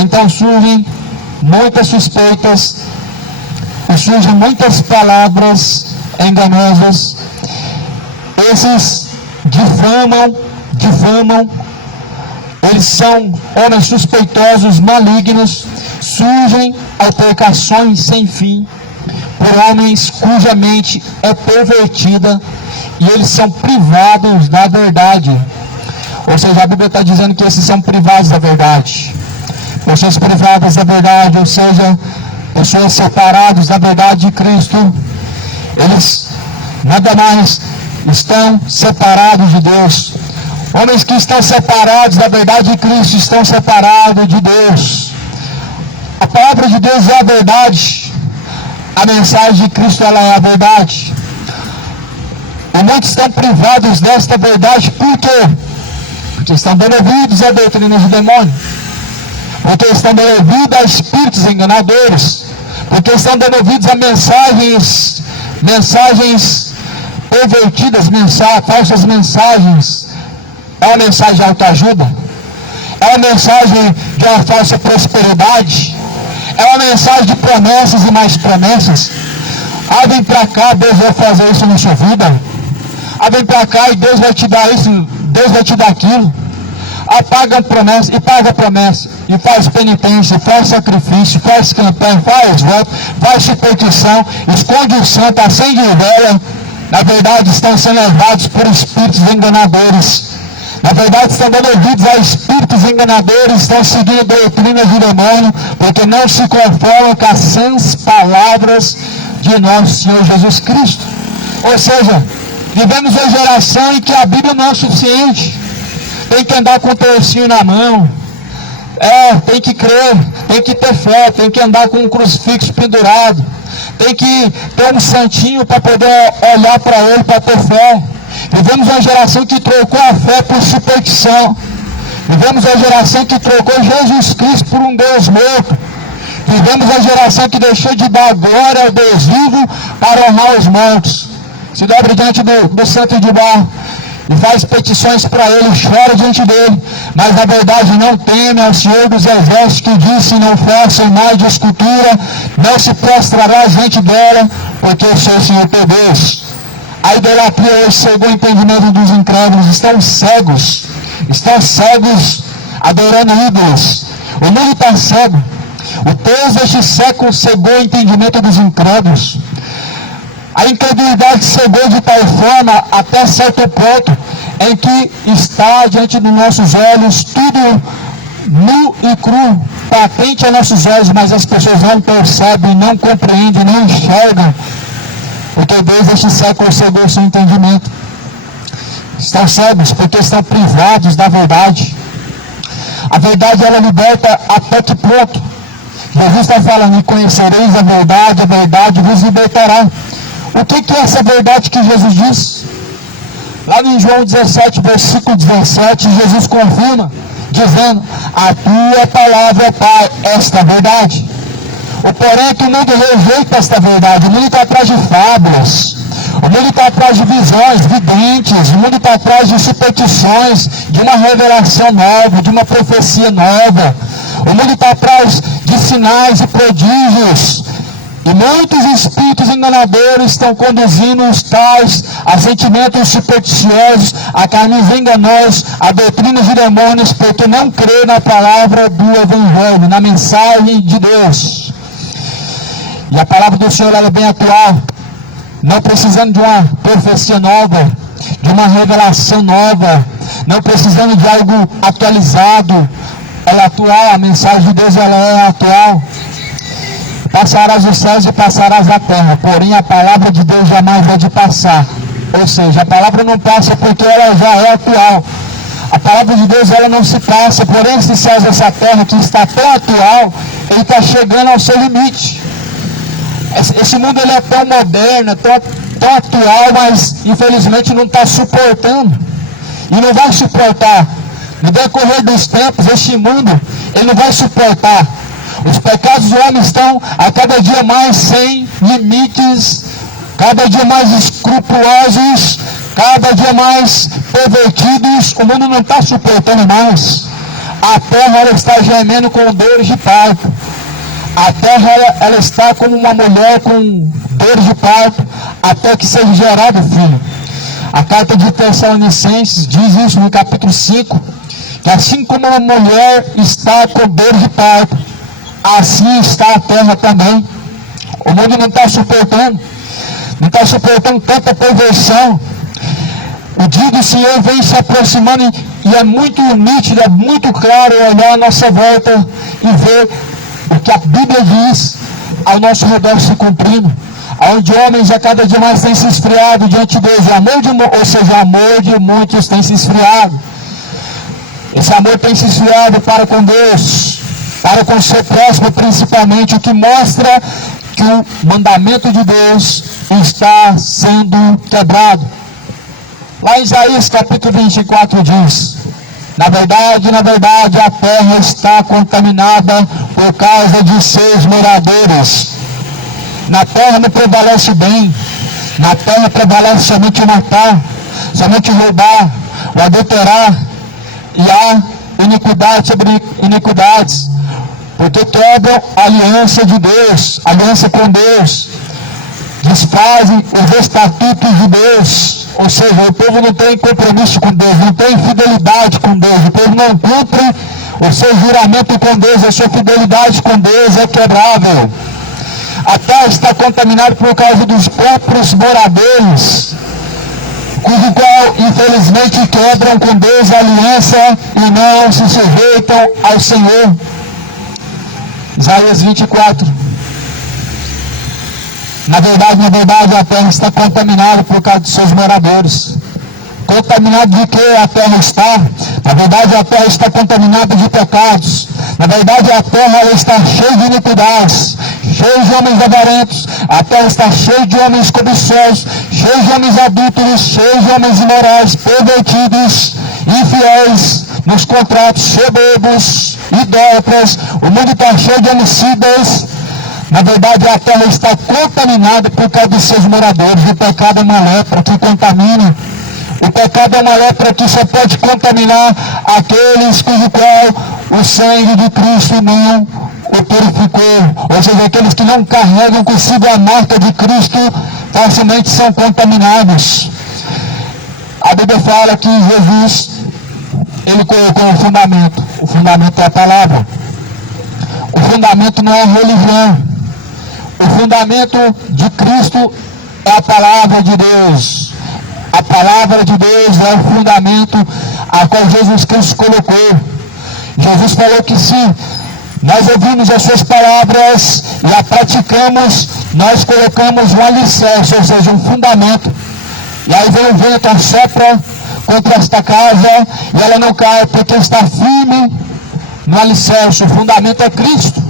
então surgem muitas suspeitas, e surgem muitas palavras enganosas. Esses difamam, eles são homens suspeitosos, malignos. Surgem altercações sem fim por homens cuja mente é pervertida e eles são privados da verdade. Ou seja, a Bíblia está dizendo que esses são privados da verdade. Pessoas privadas da verdade, ou seja, pessoas separadas da verdade de Cristo, eles nada mais estão separados de Deus. Homens que estão separados da verdade de Cristo estão separados de Deus. A palavra de Deus é a verdade. A mensagem de Cristo, ela é a verdade. E muitos estão privados desta verdade. Por quê? Porque estão dando ouvidos a doutrinas do demônio. Porque estão dando ouvidos a espíritos enganadores. Porque estão dando ouvidos a mensagens pervertidas, falsas mensagens. É uma mensagem de autoajuda. É uma mensagem de uma falsa prosperidade. É uma mensagem de promessas e mais promessas. Vem pra cá, Deus vai fazer isso na sua vida. Vem pra cá e Deus vai te dar isso, Deus vai te dar aquilo. Paga promessa e paga promessa. E faz penitência, faz sacrifício, faz campanha, faz voto, faz superstição, esconde o santo, acende vela. Na verdade estão sendo levados por espíritos enganadores. Na verdade estão dando ouvidos a espíritos enganadores, estão seguindo doutrinas do demônio, porque não se conformam com as sãs palavras de nosso Senhor Jesus Cristo. Ou seja, vivemos uma geração em que a Bíblia não é suficiente. Tem que andar com o tercinho na mão. Tem que crer, tem que ter fé, tem que andar com um crucifixo pendurado. Tem que ter um santinho para poder olhar para ele, para ter fé. Vivemos uma geração que trocou a fé por superstição. Vivemos uma geração que trocou Jesus Cristo por um Deus morto. Vivemos uma geração que deixou de dar glória ao Deus vivo para honrar os mortos. Se dobra diante do santo de barro e faz petições para ele, chora diante dele, mas na verdade não teme ao Senhor dos Exércitos, que disse: não faça imagem de escultura, não se prostrará diante dela, porque eu sou o Senhor teu Deus. A idolatria hoje cegou o entendimento dos incrédulos, estão cegos adorando ídolos. O mundo está cego. O Deus deste século cegou o entendimento dos incrédulos. A incredulidade cegou de tal forma até certo ponto em que está diante dos nossos olhos tudo nu e cru, patente a nossos olhos, mas as pessoas não percebem, não compreendem, não enxergam, porque Deus deste século cegou o seu entendimento. Estão cegos porque estão privados da verdade. A verdade, ela liberta até que ponto? Jesus está falando: e conhecereis a verdade vos libertará. O que é essa verdade que Jesus diz? Lá em João 17, versículo 17, Jesus confirma, dizendo: a tua palavra, Pai, esta verdade. O porém é que o mundo rejeita esta verdade. O mundo está atrás de fábulas, o mundo está atrás de visões, videntes, o mundo está atrás de superstições, de uma revelação nova, de uma profecia nova. O mundo está atrás de sinais e prodígios. E muitos espíritos enganadores estão conduzindo os tais a sentimentos supersticiosos, a caminhos enganosos, a doutrinas de demônios, porque não crê na palavra do Evangelho, na mensagem de Deus. E a palavra do Senhor, ela é bem atual, não precisando de uma profecia nova, de uma revelação nova, não precisando de algo atualizado. Ela é atual, a mensagem de Deus, ela é atual. Passarás os céus e passarás a terra, porém a palavra de Deus jamais há de passar. Ou seja, a palavra não passa porque ela já é atual. A palavra de Deus, ela não se passa, porém esses céus, essa terra que está tão atual, ele está chegando ao seu limite. Esse mundo, ele é tão moderno, tão atual, mas infelizmente não está suportando. E não vai suportar. No decorrer dos tempos, este mundo, ele não vai suportar. Os pecados do homem estão a cada dia mais sem limites, cada dia mais escrupulosos, cada dia mais pervertidos. O mundo não está suportando mais. A terra, ela está gemendo com dores de parto. A terra, ela está como uma mulher com dores de parto, até que seja gerado o filho. A carta de Tessalonicenses diz isso no capítulo 5, que assim como uma mulher está com dores de parto, assim está a terra também. O mundo não está suportando tanta perversão. O dia do Senhor vem se aproximando e é muito nítido, é muito claro olhar a nossa volta e ver o que a Bíblia diz ao nosso redor se cumprindo, onde homens a cada dia mais têm se esfriado diante de Deus, o amor de muitos tem se esfriado. Esse amor tem se esfriado para com Deus, para com o seu próximo principalmente, o que mostra que o mandamento de Deus está sendo quebrado. Lá em Isaías capítulo 24 diz: na verdade, a terra está contaminada por causa de seus moradores. Na terra não prevalece o bem, na terra prevalece somente o matar, somente o roubar, o adulterar, e há iniquidade sobre iniquidades, porque quebram a aliança de Deus, a aliança com Deus, desfazem os estatutos de Deus. Ou seja, o povo não tem compromisso com Deus, não tem fidelidade com Deus, o povo não cumpre o seu juramento com Deus, a sua fidelidade com Deus é quebrável. A terra está contaminada por causa dos próprios moradores, cujo qual infelizmente quebram com Deus a aliança e não se sujeitam ao Senhor. Isaías 24. Na verdade, a terra está contaminada por causa dos seus moradores. Contaminada de que a terra está? Na verdade, a terra está contaminada de pecados. Na verdade, a terra ela está cheia de iniquidades, cheia de homens avarentos. A terra está cheia de homens cobiçosos, cheia de homens adúlteros, cheia de homens imorais, pervertidos, infiéis nos contratos, soberbos, idólatras. O mundo está cheio de homicidas. Na verdade, a terra está contaminada por causa dos seus moradores. O pecado é uma lepra que contamina. O pecado é uma lepra que só pode contaminar aqueles cujo qual o sangue de Cristo não o purificou. Ou seja, aqueles que não carregam consigo a marca de Cristo facilmente são contaminados. A Bíblia fala que Jesus, ele colocou o fundamento é a palavra. O fundamento não é a religião. O fundamento de Cristo é a palavra de Deus. A palavra de Deus é o fundamento a qual Jesus Cristo colocou. Jesus falou que se nós ouvimos as suas palavras e a praticamos, nós colocamos um alicerce, ou seja, um fundamento. E aí vem o vento, assopra contra esta casa e ela não cai, porque está firme no alicerce. O fundamento é Cristo.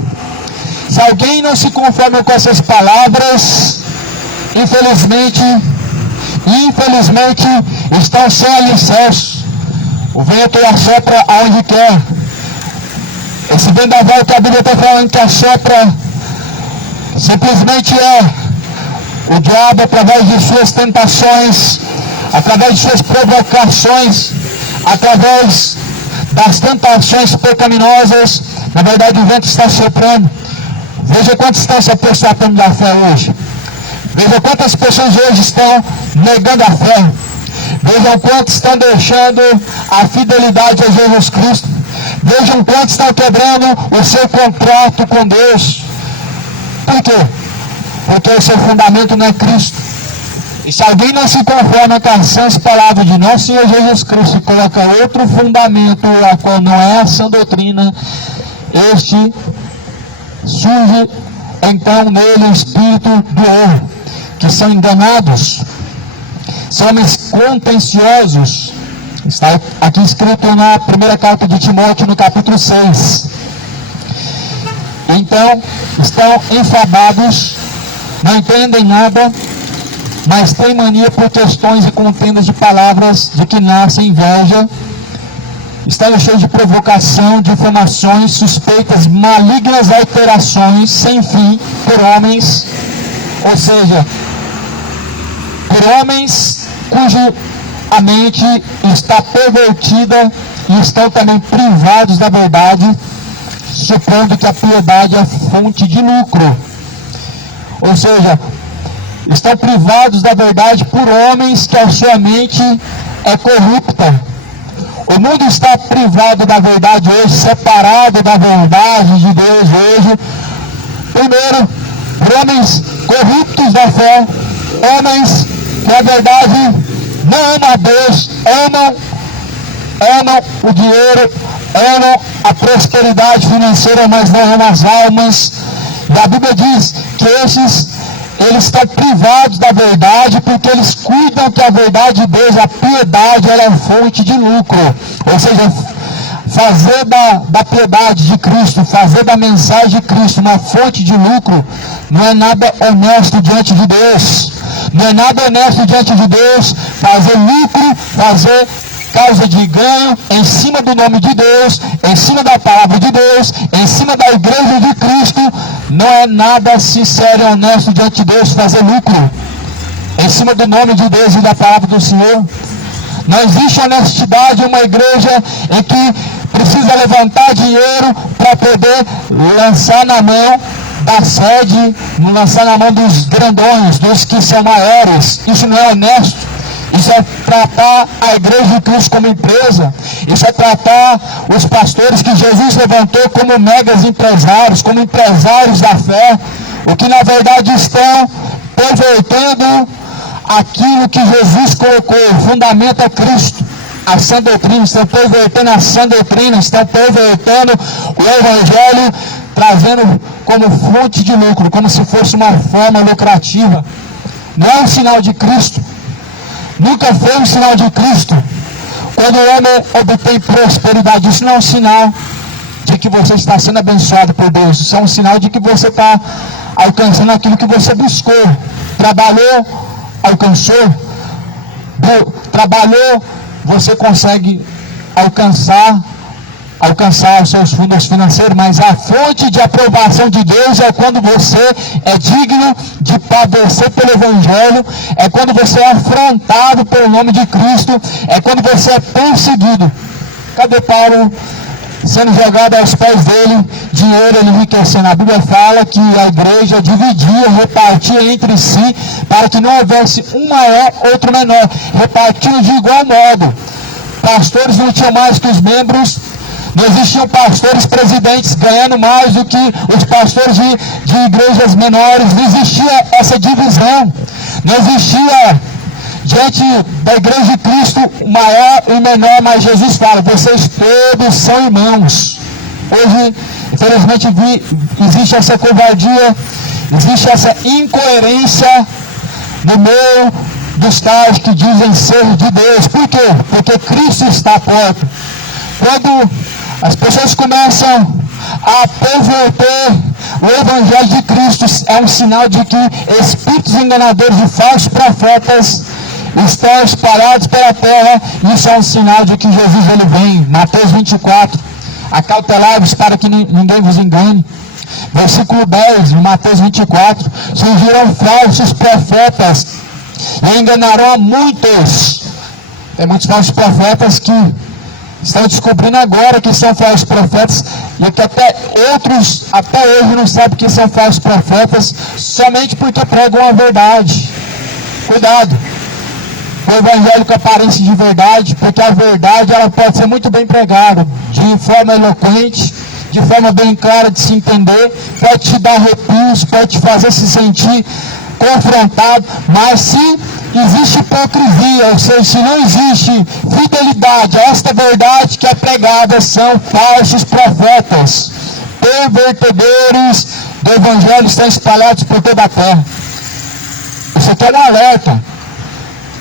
Se alguém não se conforma com essas palavras, infelizmente, estão sem alicerce. O vento assopra aonde quer. Esse vendaval que a Bíblia está falando que assopra, simplesmente é o diabo, através de suas tentações, através de suas provocações, através das tentações pecaminosas. Na verdade, o vento está soprando. Veja quantos estão se apostatando da fé hoje. Veja quantas pessoas hoje estão negando a fé. Vejam quantos estão deixando a fidelidade a Jesus Cristo. Vejam quantos estão quebrando o seu contrato com Deus. Por quê? Porque o seu fundamento não é Cristo. E se alguém não se conforma com as sãs palavras de nosso Senhor Jesus Cristo e coloca outro fundamento, a qual não é a sã doutrina, este surge então nele o espírito do erro, que são enganados, são homens contenciosos. Está aqui escrito na primeira carta de Timóteo, no capítulo 6. Então, estão enfadados, não entendem nada, mas têm mania por questões e contendas de palavras, de que nasce inveja. Estão cheios de provocação, difamações, suspeitas, malignas alterações, sem fim, por homens, ou seja, por homens cujo a mente está pervertida e estão também privados da verdade, supondo que a piedade é fonte de lucro. Ou seja, estão privados da verdade por homens que a sua mente é corrupta. O mundo está privado da verdade hoje, separado da verdade de Deus hoje. Primeiro, por homens corruptos da fé, homens que a verdade não amam a Deus, amam o dinheiro, amam a prosperidade financeira, mas não amam as almas. E a Bíblia diz que eles estão privados da verdade porque eles cuidam que a verdade de Deus, a piedade, ela é fonte de lucro. Ou seja, fazer da piedade de Cristo, fazer da mensagem de Cristo uma fonte de lucro, não é nada honesto diante de Deus. Não é nada honesto diante de Deus fazer lucro, fazer causa de ganho em cima do nome de Deus, em cima da palavra de Deus, em cima da igreja de Cristo. Não é nada sincero e honesto diante de Deus fazer lucro em cima do nome de Deus e da palavra do Senhor. Não existe honestidade em uma igreja em que precisa levantar dinheiro para poder lançar na mão da sede, lançar na mão dos grandões, dos que são maiores. Isso não é honesto. Isso é tratar a igreja de Cristo como empresa. Isso é tratar os pastores que Jesus levantou como megas empresários, como empresários da fé, o que na verdade estão pervertendo aquilo que Jesus colocou. O fundamento é Cristo. A sã doutrina, estão pervertendo a sã doutrina, estão pervertendo o Evangelho, trazendo como fonte de lucro, como se fosse uma forma lucrativa. Não é um sinal de Cristo. Nunca foi um sinal de Cristo. Quando o homem obtém prosperidade, isso não é um sinal de que você está sendo abençoado por Deus. Isso é um sinal de que você está alcançando aquilo que você buscou. Trabalhou, alcançou. Trabalhou, você consegue alcançar os seus fundos financeiros, mas a fonte de aprovação de Deus é quando você é digno de padecer pelo Evangelho, é quando você é afrontado pelo nome de Cristo, é quando você é perseguido. Cadê Paulo sendo jogado aos pés dele, dinheiro ele enriquecendo. A Bíblia fala que a igreja dividia, repartia entre si, para que não houvesse um maior, outro menor. Repartiam de igual modo. Pastores não tinham mais que os membros, não existiam pastores presidentes ganhando mais do que os pastores de igrejas menores. Não existia essa divisão. Não existia diante da igreja de Cristo o maior e o menor, mas Jesus fala, vocês todos são irmãos. Hoje, infelizmente, existe essa covardia, existe essa incoerência no meio dos tais que dizem ser de Deus. Por quê? Porque Cristo está à porta. Quando as pessoas começam a perverter o Evangelho de Cristo, é um sinal de que espíritos enganadores e falsos profetas estão espalhados pela terra. Isso é um sinal de que Jesus ele vem. Mateus 24, acautelai-vos para que ninguém vos engane. Versículo 10, em Mateus 24, surgirão falsos profetas e enganarão a muitos. Tem muitos falsos profetas que estão descobrindo agora que são falsos profetas, e que até outros, até hoje, não sabem que são falsos profetas, somente porque pregam a verdade. Cuidado! O evangelho com aparência de verdade, porque a verdade ela pode ser muito bem pregada, de forma eloquente, de forma bem clara de se entender, pode te dar arrepios, pode te fazer se sentir confrontado, mas se existe hipocrisia, ou seja, se não existe fidelidade a esta verdade que é pregada, são falsos profetas, pervertedores do evangelho, estão espalhados por toda a terra. Isso aqui é um alerta.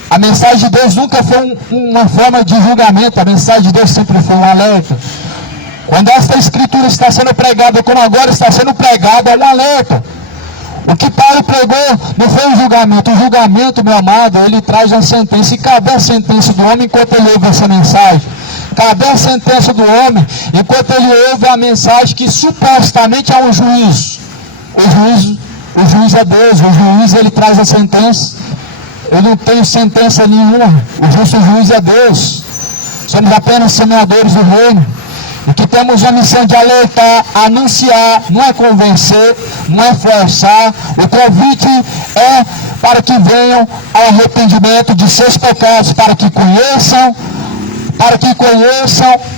A mensagem de Deus nunca foi uma forma de julgamento, a mensagem de Deus sempre foi um alerta. Quando esta escritura está sendo pregada, como agora está sendo pregada, é um alerta. O que Paulo pregou não foi um julgamento. O julgamento, meu amado, ele traz a sentença. E cadê a sentença do homem enquanto ele ouve essa mensagem? Cadê a sentença do homem enquanto ele ouve a mensagem que supostamente é um juízo? O juiz é Deus, o juiz ele traz a sentença. Eu não tenho sentença nenhuma. O justo juiz é Deus. Somos apenas semeadores do reino. E que temos a missão de alertar, anunciar, não é convencer, não é forçar. O convite é para que venham ao arrependimento de seus pecados, para que conheçam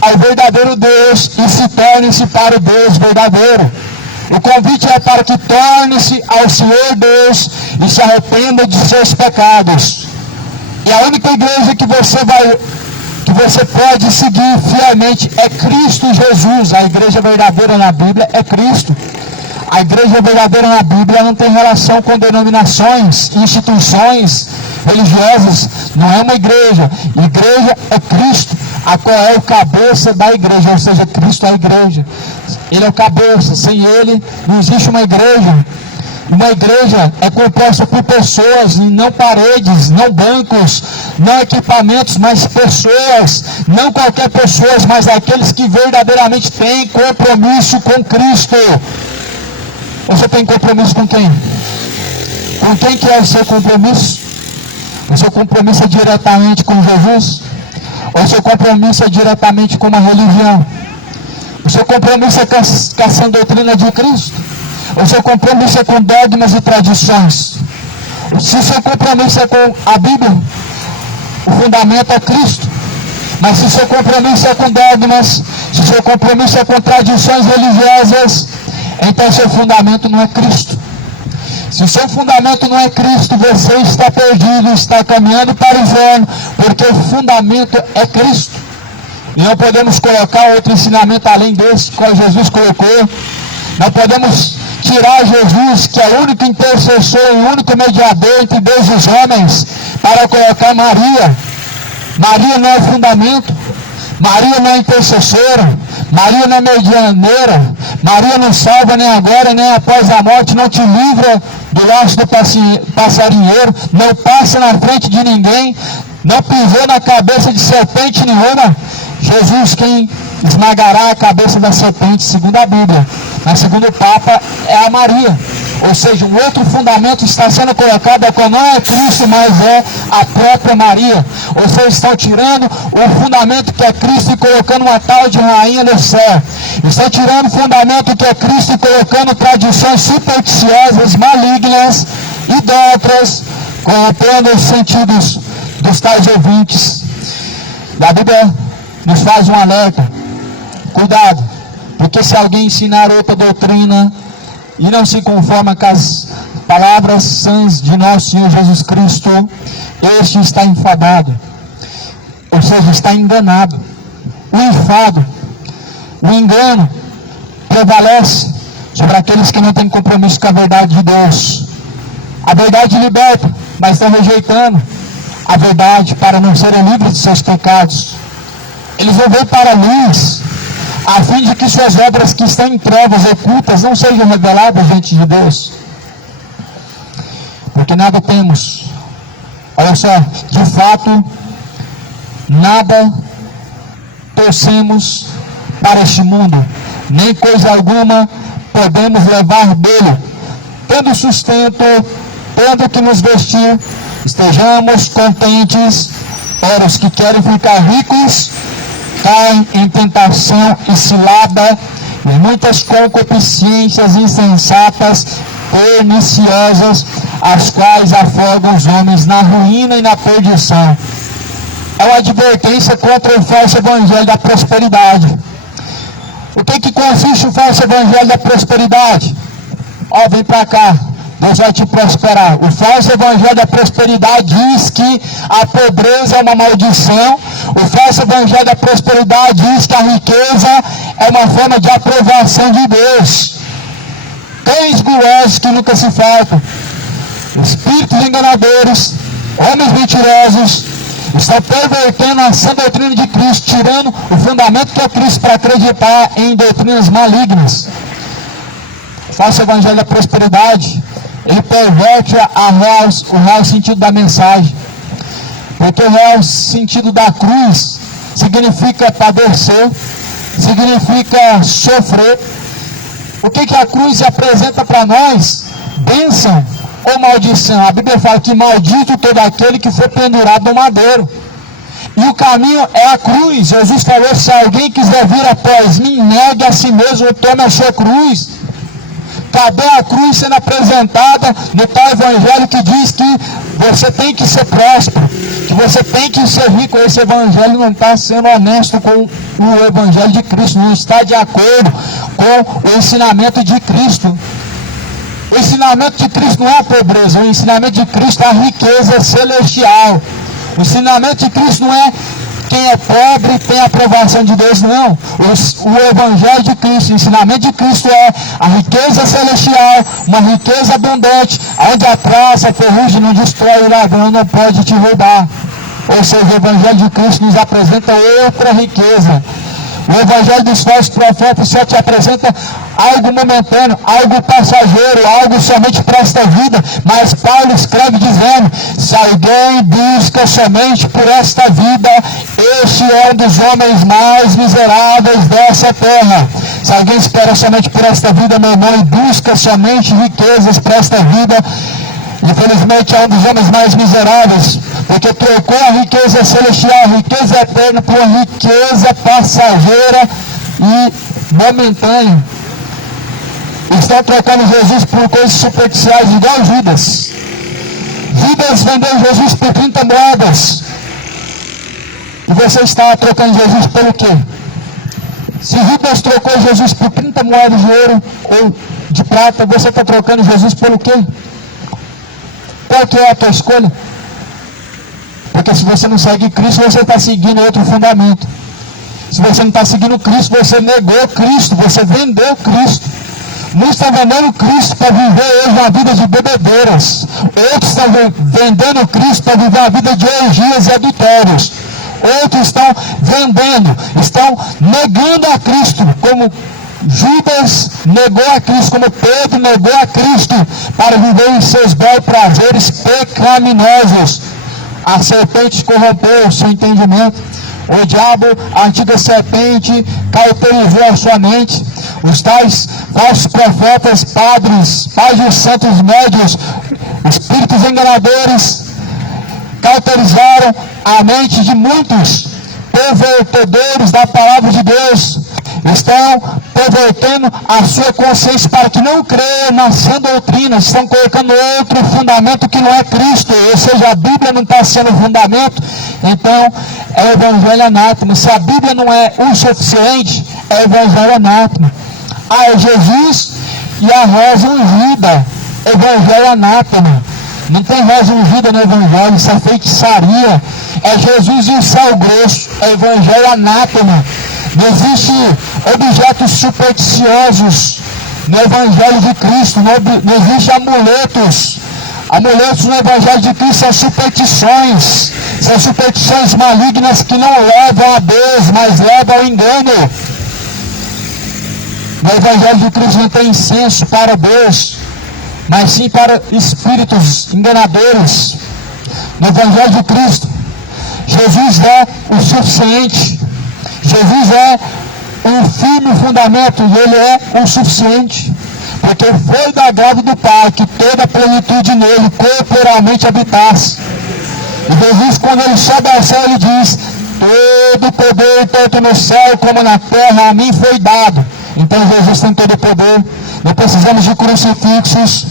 ao verdadeiro Deus e se tornem-se para o Deus verdadeiro. O convite é para que torne-se ao Senhor Deus e se arrependa de seus pecados. E a única igreja que você pode seguir fielmente é Cristo Jesus. A igreja verdadeira na Bíblia é Cristo. A igreja verdadeira na Bíblia não tem relação com denominações, instituições religiosas. Não é uma igreja. Igreja é Cristo, a qual é o cabeça da igreja, ou seja, Cristo é a igreja. Ele é o cabeça. Sem ele não existe uma igreja. Uma igreja é composta por pessoas, não paredes, não bancos, não equipamentos, mas pessoas. Não qualquer pessoas, mas aqueles que verdadeiramente têm compromisso com Cristo. Você tem compromisso com quem? Com quem que é o seu compromisso? O seu compromisso é diretamente com Jesus? Ou o seu compromisso é diretamente com uma religião? O seu compromisso é com a sã doutrina de Cristo? O seu compromisso é com dogmas e tradições? Se o seu compromisso é com a Bíblia, o fundamento é Cristo. Mas se o seu compromisso é com dogmas, se o seu compromisso é com tradições religiosas, então seu fundamento não é Cristo. Se o seu fundamento não é Cristo, você está perdido, está caminhando para o inferno, porque o fundamento é Cristo. E não podemos colocar outro ensinamento além desse, qual Jesus colocou. Não podemos tirar Jesus, que é o único intercessor e o único mediador entre Deus e os homens, para colocar Maria. Maria não é fundamento, Maria não é intercessora, Maria não é medianeira, Maria não salva nem agora, nem após a morte, não te livra do laço do passarinheiro, não passa na frente de ninguém, não pisou na cabeça de serpente nenhuma. Jesus quem esmagará a cabeça da serpente, segundo a Bíblia, mas segundo o Papa é a Maria. Ou seja, um outro fundamento está sendo colocado, é que não é Cristo, mas é a própria Maria. Ou seja, estão tirando o fundamento que é Cristo e colocando uma tal de rainha no céu. Estão tirando o fundamento que é Cristo e colocando tradições supersticiosas, malignas, idólatras, corrompendo os sentidos dos tais ouvintes. A Bíblia nos faz um alerta. Cuidado, porque se alguém ensinar outra doutrina e não se conforma com as palavras sãs de nosso Senhor Jesus Cristo, este está enfadado, ou seja, está enganado. O enfado, o engano prevalece sobre aqueles que não têm compromisso com a verdade de Deus. A verdade liberta, mas estão rejeitando a verdade para não serem livres de seus pecados. Eles vão ver para a luz, a fim de que suas obras que estão em trevas ocultas não sejam reveladas diante de Deus. Porque nada temos, olha só, de fato, nada torcemos para este mundo, nem coisa alguma podemos levar dele, tendo sustento, tendo que nos vestir, estejamos contentes. Ora, os que querem ficar ricos caem em tentação e cilada, e muitas concupiscências insensatas, perniciosas, as quais afogam os homens na ruína e na perdição. É uma advertência contra o falso evangelho da prosperidade. O que consiste o falso evangelho da prosperidade? Ó, vem para cá, Deus vai te prosperar. O falso evangelho da prosperidade diz que a pobreza é uma maldição. O falso evangelho da prosperidade diz que a riqueza é uma forma de aprovação de Deus. Cães gulosos que nunca se faltam, espíritos enganadores, homens mentirosos, estão pervertendo a sã doutrina de Cristo, tirando o fundamento que é Cristo para acreditar em doutrinas malignas. O falso evangelho da prosperidade, ele perverte o real sentido da mensagem. Porque o real sentido da cruz significa padecer, significa sofrer. O que a cruz apresenta para nós? Bênção ou maldição? A Bíblia fala que maldito todo aquele que for pendurado no madeiro. E o caminho é a cruz. Jesus falou: se alguém quiser vir após mim, negue a si mesmo, tome a sua cruz. Cadê a cruz sendo apresentada no tal evangelho que diz que você tem que ser próspero, que você tem que ser rico? Esse evangelho não está sendo honesto com o evangelho de Cristo, não está de acordo com o ensinamento de Cristo. O ensinamento de Cristo não é a pobreza, o ensinamento de Cristo é a riqueza celestial. O ensinamento de Cristo não é quem é pobre tem a aprovação de Deus, não. O evangelho de Cristo, o ensinamento de Cristo é a riqueza celestial, uma riqueza abundante, onde a traça, a ferrugem não destrói, o ladrão não pode te roubar. Ou seja, o evangelho de Cristo nos apresenta outra riqueza. O evangelho dos falsos profetas só te apresenta algo momentâneo, algo passageiro, algo somente para esta vida. Mas Paulo escreve dizendo: se alguém busca somente por esta vida, este é um dos homens mais miseráveis dessa terra. Se alguém espera somente por esta vida, meu irmão, e busca somente riquezas para esta vida, infelizmente é um dos homens mais miseráveis, porque trocou a riqueza celestial, a riqueza eterna, por uma riqueza passageira e momentânea. Estão trocando Jesus por coisas superficiais, igual Judas. Judas vendeu Jesus por 30 moedas. E você está trocando Jesus pelo quê? Se Judas trocou Jesus por 30 moedas de ouro ou de prata, você está trocando Jesus pelo quê? Qual que é a tua escolha? Porque se você não segue Cristo, você está seguindo outro fundamento. Se você não está seguindo Cristo, você negou Cristo, você vendeu Cristo. Muitos estão vendendo Cristo para viver hoje uma vida de bebedeiras. Outros estão vendendo Cristo para viver uma vida de orgias e adultérios. Outros estão vendendo, estão negando a Cristo, como Judas negou a Cristo, como Pedro negou a Cristo, para viver em seus belos prazeres pecaminosos. A serpente corrompeu o seu entendimento. O diabo, a antiga serpente, cauterizou a sua mente. Os tais falsos profetas, padres, pais e santos médios, espíritos enganadores, cauterizaram a mente de muitos pervertedores da palavra de Deus. Estão pervertendo a sua consciência para que não creiam na sã doutrina. Estão colocando outro fundamento que não é Cristo, ou seja, a Bíblia não está sendo fundamento, então é o evangelho anátema. Se a Bíblia não é o suficiente, é o evangelho anátema. É Jesus e a rosa ungida, evangelho anátema. Não tem rosa ungida no evangelho, isso é feitiçaria. É Jesus e o sal grosso, é evangelho anátema. Não existe objetos supersticiosos no evangelho de Cristo, não existe amuletos. Amuletos no evangelho de Cristo são superstições malignas que não levam a Deus, mas levam ao engano. No evangelho de Cristo não tem incenso para Deus, mas sim para espíritos enganadores. No evangelho de Cristo, Jesus é o suficiente. Jesus é um firme fundamento e Ele é o suficiente. Porque foi da glória do Pai que toda a plenitude nele corporalmente habitasse. E Jesus, quando Ele sobe ao céu, Ele diz: todo o poder, tanto no céu como na terra, a mim foi dado. Então Jesus tem todo o poder. Não precisamos de crucifixos,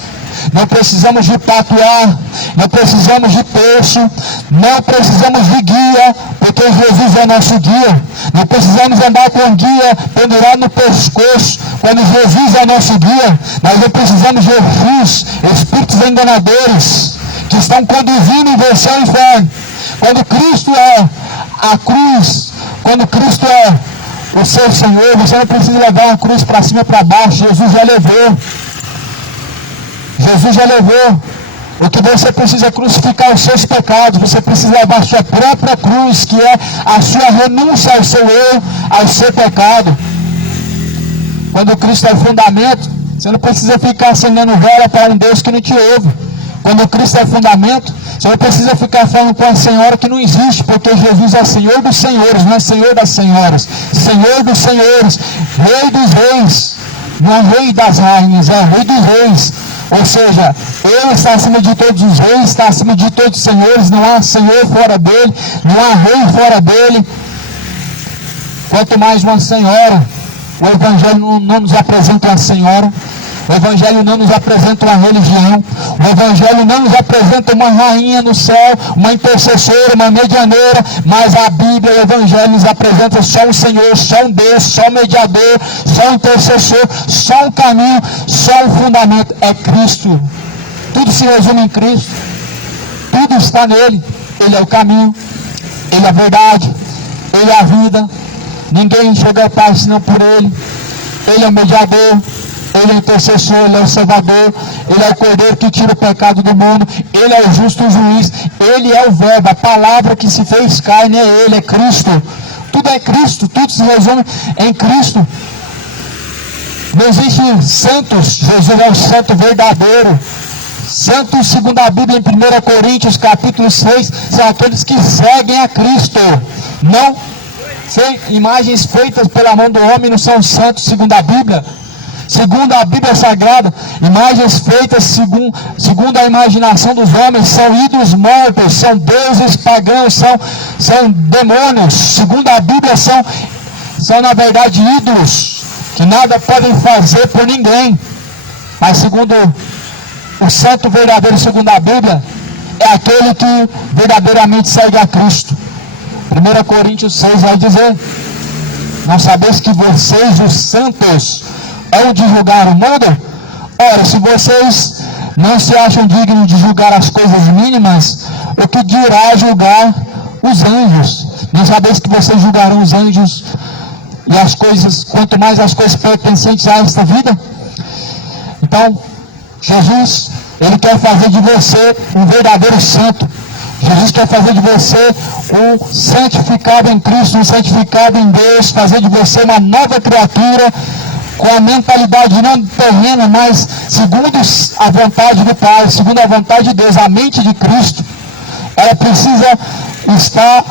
não precisamos de tatuar, não precisamos de terço, não precisamos de guia, porque Jesus é nosso guia. Não precisamos andar com guia pendurado no pescoço, quando Jesus é nosso guia. Nós não precisamos de refis, espíritos enganadores, que estão conduzindo você ao inferno. Quando Cristo é a cruz, quando Cristo é o seu Senhor, você não precisa levar a cruz para cima e para baixo. Jesus já levou. Jesus já levou. O que você precisa é crucificar os seus pecados. Você precisa levar a sua própria cruz, que é a sua renúncia ao seu eu, ao seu pecado. Quando Cristo é o fundamento, você não precisa ficar acendendo vela para um Deus que não te ouve. Quando Cristo é fundamento, você não precisa ficar falando com a senhora que não existe, porque Jesus é Senhor dos senhores, não é Senhor das senhoras. Senhor dos senhores, Rei dos reis, não é Rei das rainhas, é Rei dos reis. Ou seja, Ele está acima de todos os reis, está acima de todos os senhores, não há Senhor fora dele, não há Rei fora dele. Quanto mais uma senhora. O Evangelho não nos apresenta uma senhora. O Evangelho não nos apresenta uma religião. O Evangelho não nos apresenta uma rainha no céu, uma intercessora, uma medianeira. Mas a Bíblia, o Evangelho nos apresenta só um Senhor, só um Deus, só um mediador, só um intercessor, só um caminho, só um fundamento. É Cristo. Tudo se resume em Cristo. Tudo está nele. Ele é o caminho, Ele é a verdade, Ele é a vida. Ninguém chega ao Pai senão por Ele. Ele é o mediador, Ele é o intercessor, Ele é o salvador, Ele é o cordeiro que tira o pecado do mundo, Ele é o justo juiz, Ele é o verbo, a palavra que se fez carne é Ele, é Cristo. Tudo é Cristo, tudo se resume em Cristo. Não existe santos, Jesus é o santo verdadeiro. Santos, segundo a Bíblia, em 1 Coríntios, capítulo 6, são aqueles que seguem a Cristo. Não imagens feitas pela mão do homem não são santos, segundo a Bíblia. Segundo a Bíblia Sagrada, imagens feitas segundo a imaginação dos homens são ídolos mortos, são deuses pagãos, são demônios. Segundo a Bíblia, são na verdade ídolos, que nada podem fazer por ninguém. Mas segundo o santo verdadeiro, segundo a Bíblia, é aquele que verdadeiramente segue a Cristo. 1 Coríntios 6 vai dizer: não sabeis que vocês, os santos, hão de julgar o mundo? Ora, se vocês não se acham dignos de julgar as coisas mínimas, o que dirá julgar os anjos? Não sabeis que vocês julgarão os anjos e as coisas, quanto mais as coisas pertencentes a esta vida? Então, Jesus, Ele quer fazer de você um verdadeiro santo. Jesus quer fazer de você um santificado em Cristo, um santificado em Deus, fazer de você uma nova criatura, com a mentalidade não terrena, mas segundo a vontade do Pai, segundo a vontade de Deus, a mente de Cristo. Ela precisa estar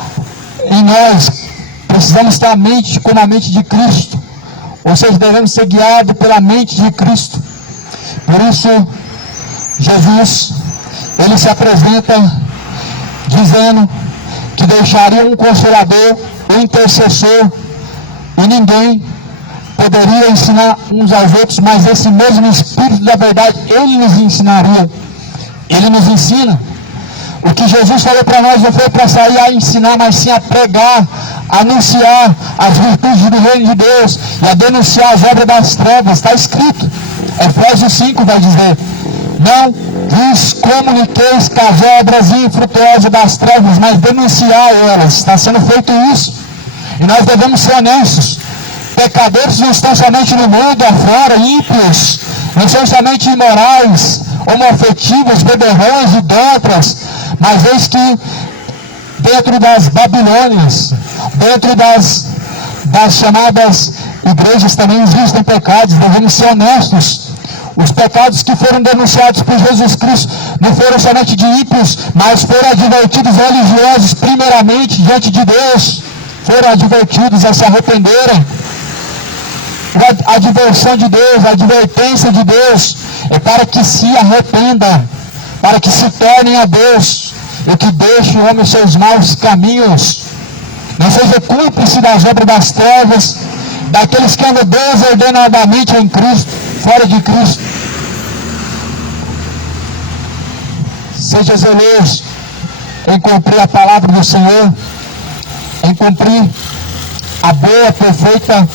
em nós, precisamos ter a mente como a mente de Cristo. Ou seja, devemos ser guiados pela mente de Cristo. Por isso, Jesus, ele se apresenta dizendo que deixaria um consolador, um intercessor, e ninguém poderia ensinar uns aos outros, mas esse mesmo Espírito da verdade, ele nos ensinaria. Ele nos ensina. O que Jesus falou para nós não foi para sair a ensinar, mas sim a pregar, a anunciar as virtudes do reino de Deus e a denunciar as obras das trevas. Está escrito. Efésios 5 vai dizer: não vos comuniqueis com as obras infrutuosas das trevas, mas denunciai elas. Está sendo feito isso. E nós devemos ser honestos. Pecadores não estão somente no mundo afora, ímpios, não são somente imorais, homoafetivos, beberrões, idólatras, mas eis que dentro das Babilônias, dentro das chamadas igrejas também existem pecados. Devemos ser honestos. Os pecados que foram denunciados por Jesus Cristo não foram somente de ímpios, mas foram advertidos religiosos primeiramente diante de Deus. Foram advertidos a se arrependerem. A adversão de Deus, a advertência de Deus é para que se arrependam, para que se tornem a Deus e que deixe o homem os seus maus caminhos. Não seja cúmplice das obras das trevas, daqueles que andam desordenadamente em Cristo, fora de Cristo. Seja zeloso em cumprir a palavra do Senhor, em cumprir a boa, perfeita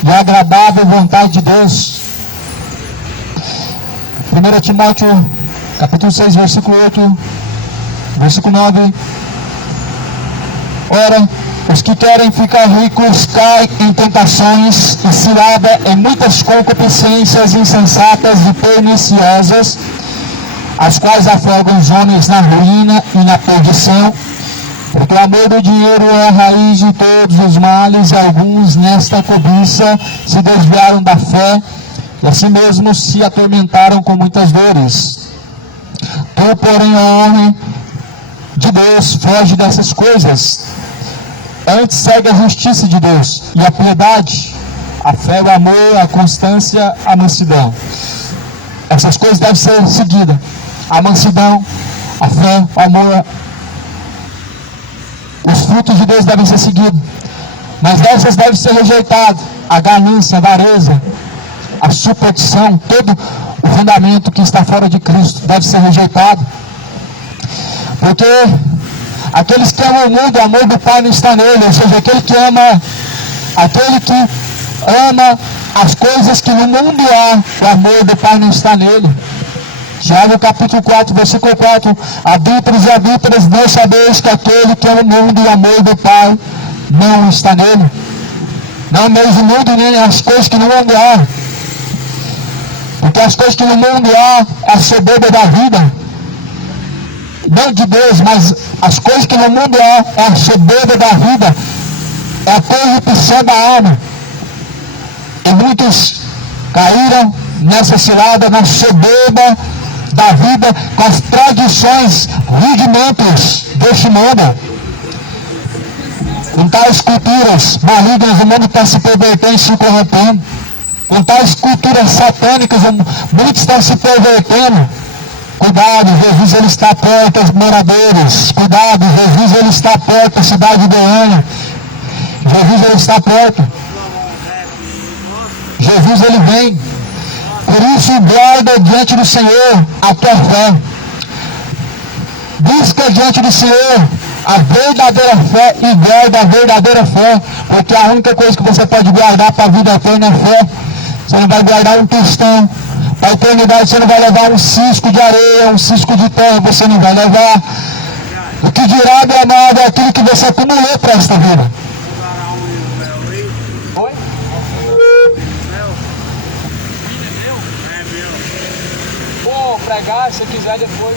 e agradável vontade de Deus. 1 Timóteo, capítulo 6, versículo 8, versículo 9. Ora, os que querem ficar ricos caem em tentações e cilada em muitas concupiscências insensatas e perniciosas, as quais afogam os homens na ruína e na perdição. Porque o amor do dinheiro é a raiz de todos os males, e alguns nesta cobiça se desviaram da fé e assim mesmo se atormentaram com muitas dores. Tu, porém, ó homem de Deus, foge dessas coisas. Antes segue a justiça de Deus e a piedade, a fé, o amor, a constância, a mansidão. Essas coisas devem ser seguidas. A mansidão, a fé, o amor. Os frutos de Deus devem ser seguidos. Mas dessas devem ser rejeitadas. A ganância, a avareza, a superstição, todo o fundamento que está fora de Cristo deve ser rejeitado. Porque aqueles que amam o mundo, o amor do Pai não está nele. Ou seja, aquele que ama as coisas que no mundo há, o amor do Pai não está nele. Tiago capítulo 4, versículo 4: adúlteros e adúlteras, não sabeis que aquele que ama o mundo e o amor do Pai não está nele. Não ameis o mundo nem as coisas que no mundo há. Porque as coisas que no mundo há é a soberba da vida. Não de Deus, mas as coisas que no mundo há é a soberba da vida. É a corrupção da alma. E muitos caíram nessa cilada, na soberba da vida, com as tradições, rudimentos deste mundo. Com tais culturas malignas, o mundo está se pervertendo e se corrompendo. Com tais culturas satânicas, muitos estão se pervertendo. Cuidado, Jesus ele está perto aos moradores. Cuidado, Jesus ele está perto à cidade de Goiânia. Jesus ele está perto. Jesus ele vem. Por isso guarda diante do Senhor a tua fé. Busca diante do Senhor a verdadeira fé e guarda a verdadeira fé. Porque a única coisa que você pode guardar para a vida eterna é fé. Você não vai guardar um tostão. Para a eternidade você não vai levar um cisco de areia, um cisco de terra, você não vai levar. O que dirá, meu amado, é aquilo que você acumulou para esta vida. Oi? Vou pregar se quiser depois.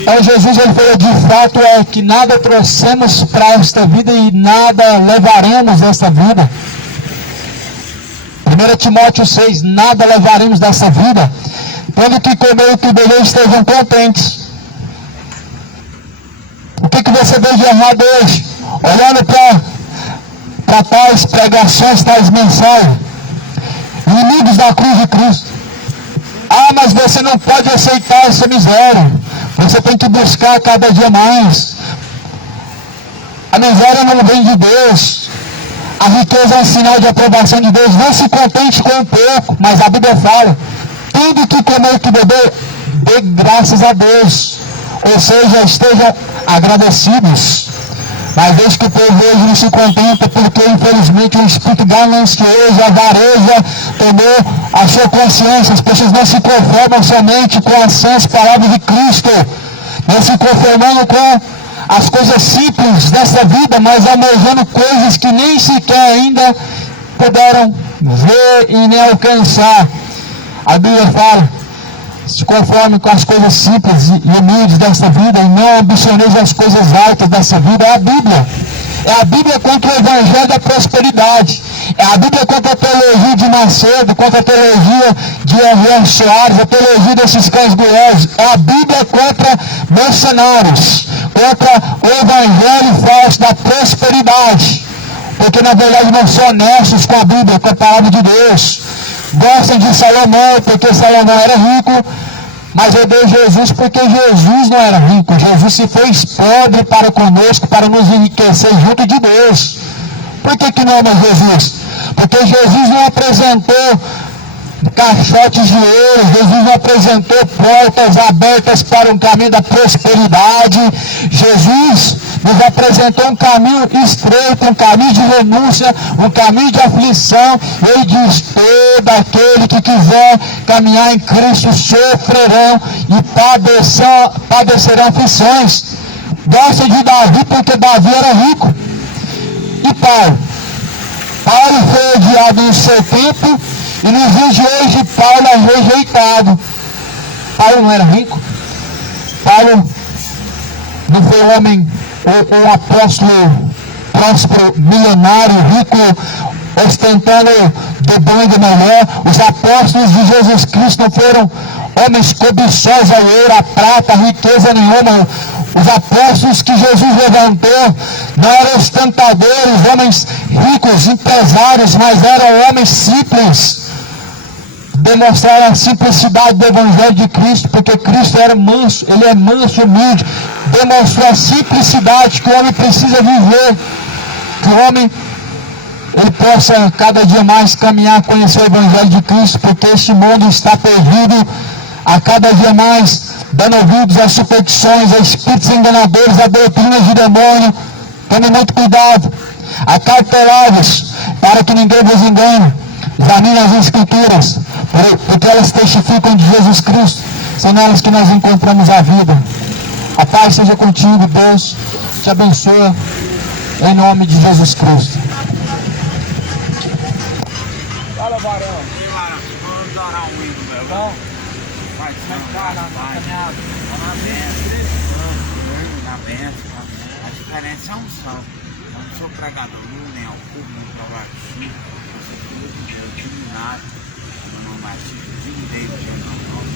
Então Jesus ele falou, de fato é que nada trouxemos para esta vida e nada levaremos desta vida. 1 Timóteo 6, nada levaremos dessa vida. Quando que comer e que beber estejam contentes. O que você vê de errado hoje? Olhando para tais pregações, tais mensagens. Inimigos da cruz de Cristo. Ah, mas você não pode aceitar essa miséria. Você tem que buscar cada dia mais. A miséria não vem de Deus. A riqueza é um sinal de aprovação de Deus. Não se contente com um pouco, mas a Bíblia fala: tudo que comer e que beber, dê graças a Deus. Ou seja, estejam agradecidos. Mas desde que o povo hoje não se contenta, porque infelizmente o espírito ganancioso, a avareza, tomou a sua consciência. As pessoas não se conformam somente com as sãs palavras de Cristo, não se conformando com as coisas simples dessa vida, mas almejando coisas que nem sequer ainda puderam ver e nem alcançar. A Bíblia fala: se conforme com as coisas simples e humildes dessa vida, e não ambicioneis as coisas altas dessa vida. É a Bíblia. É a Bíblia contra o Evangelho da prosperidade. É a Bíblia contra a teologia de Macedo, contra a teologia de R.R. Soares, a teologia desses cães guiosos. É a Bíblia contra mercenários, contra o Evangelho falso da prosperidade. Porque na verdade não são honestos com a Bíblia, com a palavra de Deus. Gostam de Salomão, porque Salomão era rico, mas odeia Jesus porque Jesus não era rico. Jesus se fez pobre para conosco, para nos enriquecer junto de Deus. Por que não ama Jesus? Porque Jesus não apresentou caixotes de ouro, Jesus não apresentou portas abertas para um caminho da prosperidade. Jesus nos apresentou um caminho estreito, um caminho de renúncia, um caminho de aflição. Ele diz: todo aquele que quiser caminhar em Cristo sofrerão e padecerão aflições. Gosta de Davi porque Davi era rico. E Paulo? Paulo foi odiado no seu tempo, e nos dias de hoje Paulo é rejeitado. Paulo não era rico? Paulo não foi um homem, um apóstolo próspero, milionário, rico, ostentando do bom e do melhor? Os apóstolos de Jesus Cristo não foram homens cobiçosos ao ouro, a prata, a riqueza nenhuma. Os apóstolos que Jesus levantou não eram ostentadores, homens ricos, empresários, mas eram homens simples. Demonstraram a simplicidade do Evangelho de Cristo, porque Cristo era manso, ele é manso, humilde. Demonstrou a simplicidade que o homem precisa viver, que o homem ele possa cada dia mais caminhar, conhecer o Evangelho de Cristo, porque este mundo está perdido a cada dia mais, dando ouvidos às superstições, a espíritos enganadores, a doutrinas de demônio. Tome muito cuidado, acartelados, para que ninguém vos engane. Examine as Escrituras, porque elas testificam de Jesus Cristo. São nelas que nós encontramos a vida. A paz seja contigo, Deus te abençoa, em nome de Jesus Cristo. Fala, varão. Vamos orar um hino, meu irmão. Vai, na caminhada. Na benção. A diferença é a unção. Eu não sou pregador, nem ao povo, nem para o artigo. Eu sou filho de Deus, iluminado. Meu nome é artigo, dignei o seu nome.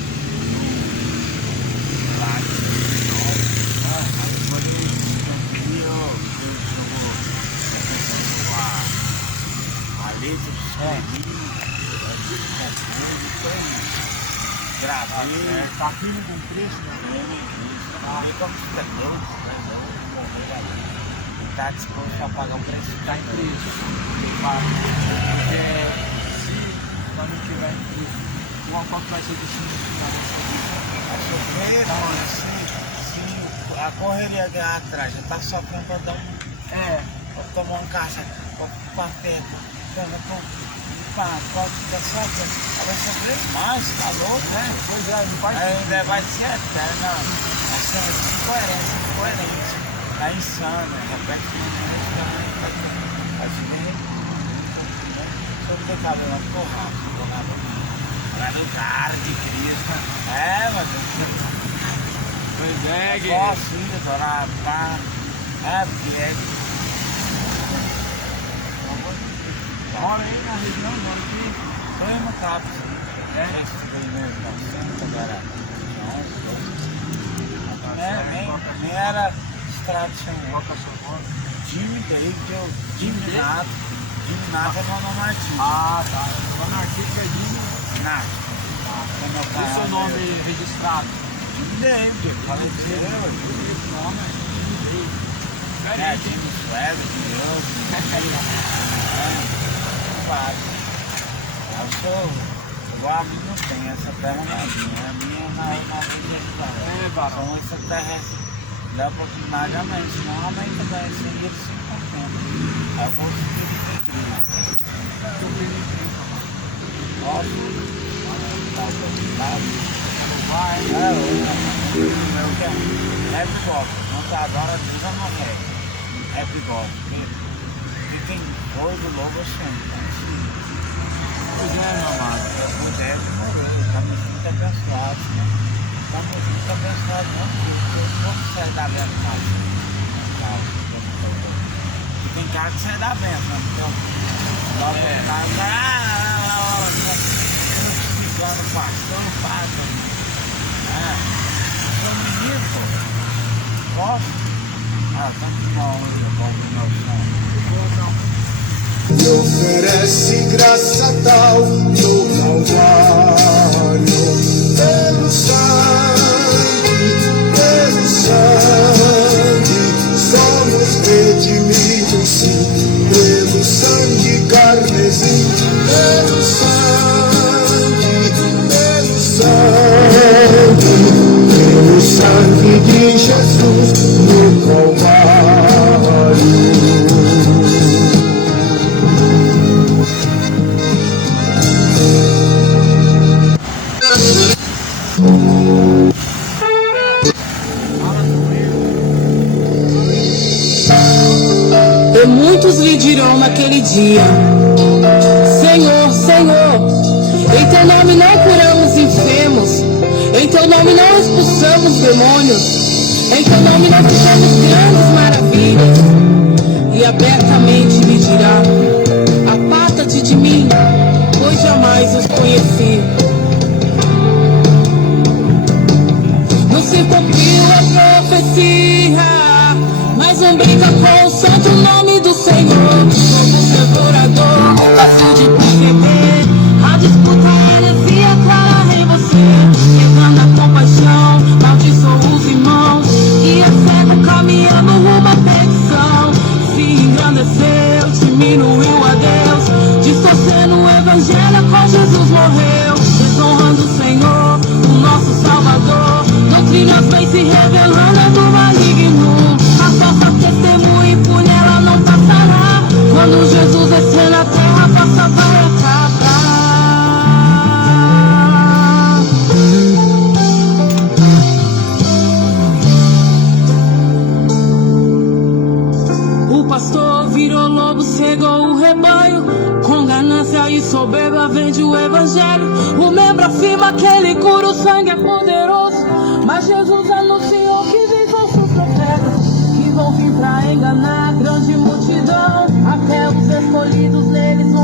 A letra do gravei, tá firme com Cristo, né? Como você é louco, está disposto a pagar o preço de estar em Cristo. Porque se nós não tiver em Cristo, qual que vai ser o destino do final dessa vida? Vai sofrer, se a correria ganhar atrás, já está sofrendo para dar para tomar um caixa, para bater, pode ficar sofrendo. Vai sofrer mais, tá louco, né? Pois é, não vai ser. Ainda vai ser eterna. Assim, incoerência. É insano, repete se eu ter cabelo, ficou rápido. Vai no cara de Cristo. Mano. Pois é, Guilherme. Posso ir, doutor, porque mora aí na região, mora aqui. Tem uma cápsula. Nem era tradicional. Qual que é o seu nome? Jimmy daí, que é o Jimmy Nato. Jimmy Nato é meu nome artístico. Ah, tá. O nome artístico é Jimmy. Nato. É meu E o pai. seu nome registrado? Jimmy daí, porque faleceu. Esse nome é Jimmy. É, Jimmy Flávio, Jimmy eu sou igual a mim, não tem essa terra novinha. A minha é na vegetal. É, barão. Então essa terra dá oportunidade a mãe, senão a mãe também seria de 5%. Aí eu vou seguir de igreja. Nossa, tá oportunidade. Vai. Eu quero. Rap gospel. Não tá agora, diz a não rap. Rap gospel. Porque tem coisa logo sempre. Pois é, meu amado. Eu puder, estamos muito abençoados, né? Estamos muito abençoados, não, porque como sai da benção fácil. E tem cara que sai da benção, então, lá por casa, ficando passando, passa. Sou menino, pô. Posso? Estamos com uma onda, vamos no chão. Me oferece graça tal no Calvário, pelo sangue, somos redimidos sim, pelo sangue carmesim, pelo sangue de Jesus no Calvário. E muitos lhe dirão naquele dia: Senhor, Senhor, em teu nome não curamos enfermos, em teu nome não expulsamos demônios, em teu nome não fizemos grandes maravilhas. E abertamente lhe dirá: aparta-te de mim, pois jamais os conheci. Não se cumpriu a profecia, mas não brinca com o santo nome do Senhor. Como devorador, fácil de perceber, a disputa a heresia clara em você. Quebrando a compaixão, maldiçoou os irmãos, e é cego caminhando rumo à perdição. Se engrandeceu, diminuiu a Deus, distorcendo o evangelho com Jesus morreu. Desonrando o Senhor, o nosso Salvador, doutrinas vem se revelando do maligno. A falsa testemunha impune ela não passará. Quando Jesus descer na terra, a falsa vai acabar. O pastor virou lobo, cegou o rebanho. Com ganância e soberba vende o evangelho. O membro afirma que ele cura, o sangue é poderoso, mas Jesus anunciou que vem falsos profetas, que vão vir pra enganar. Grande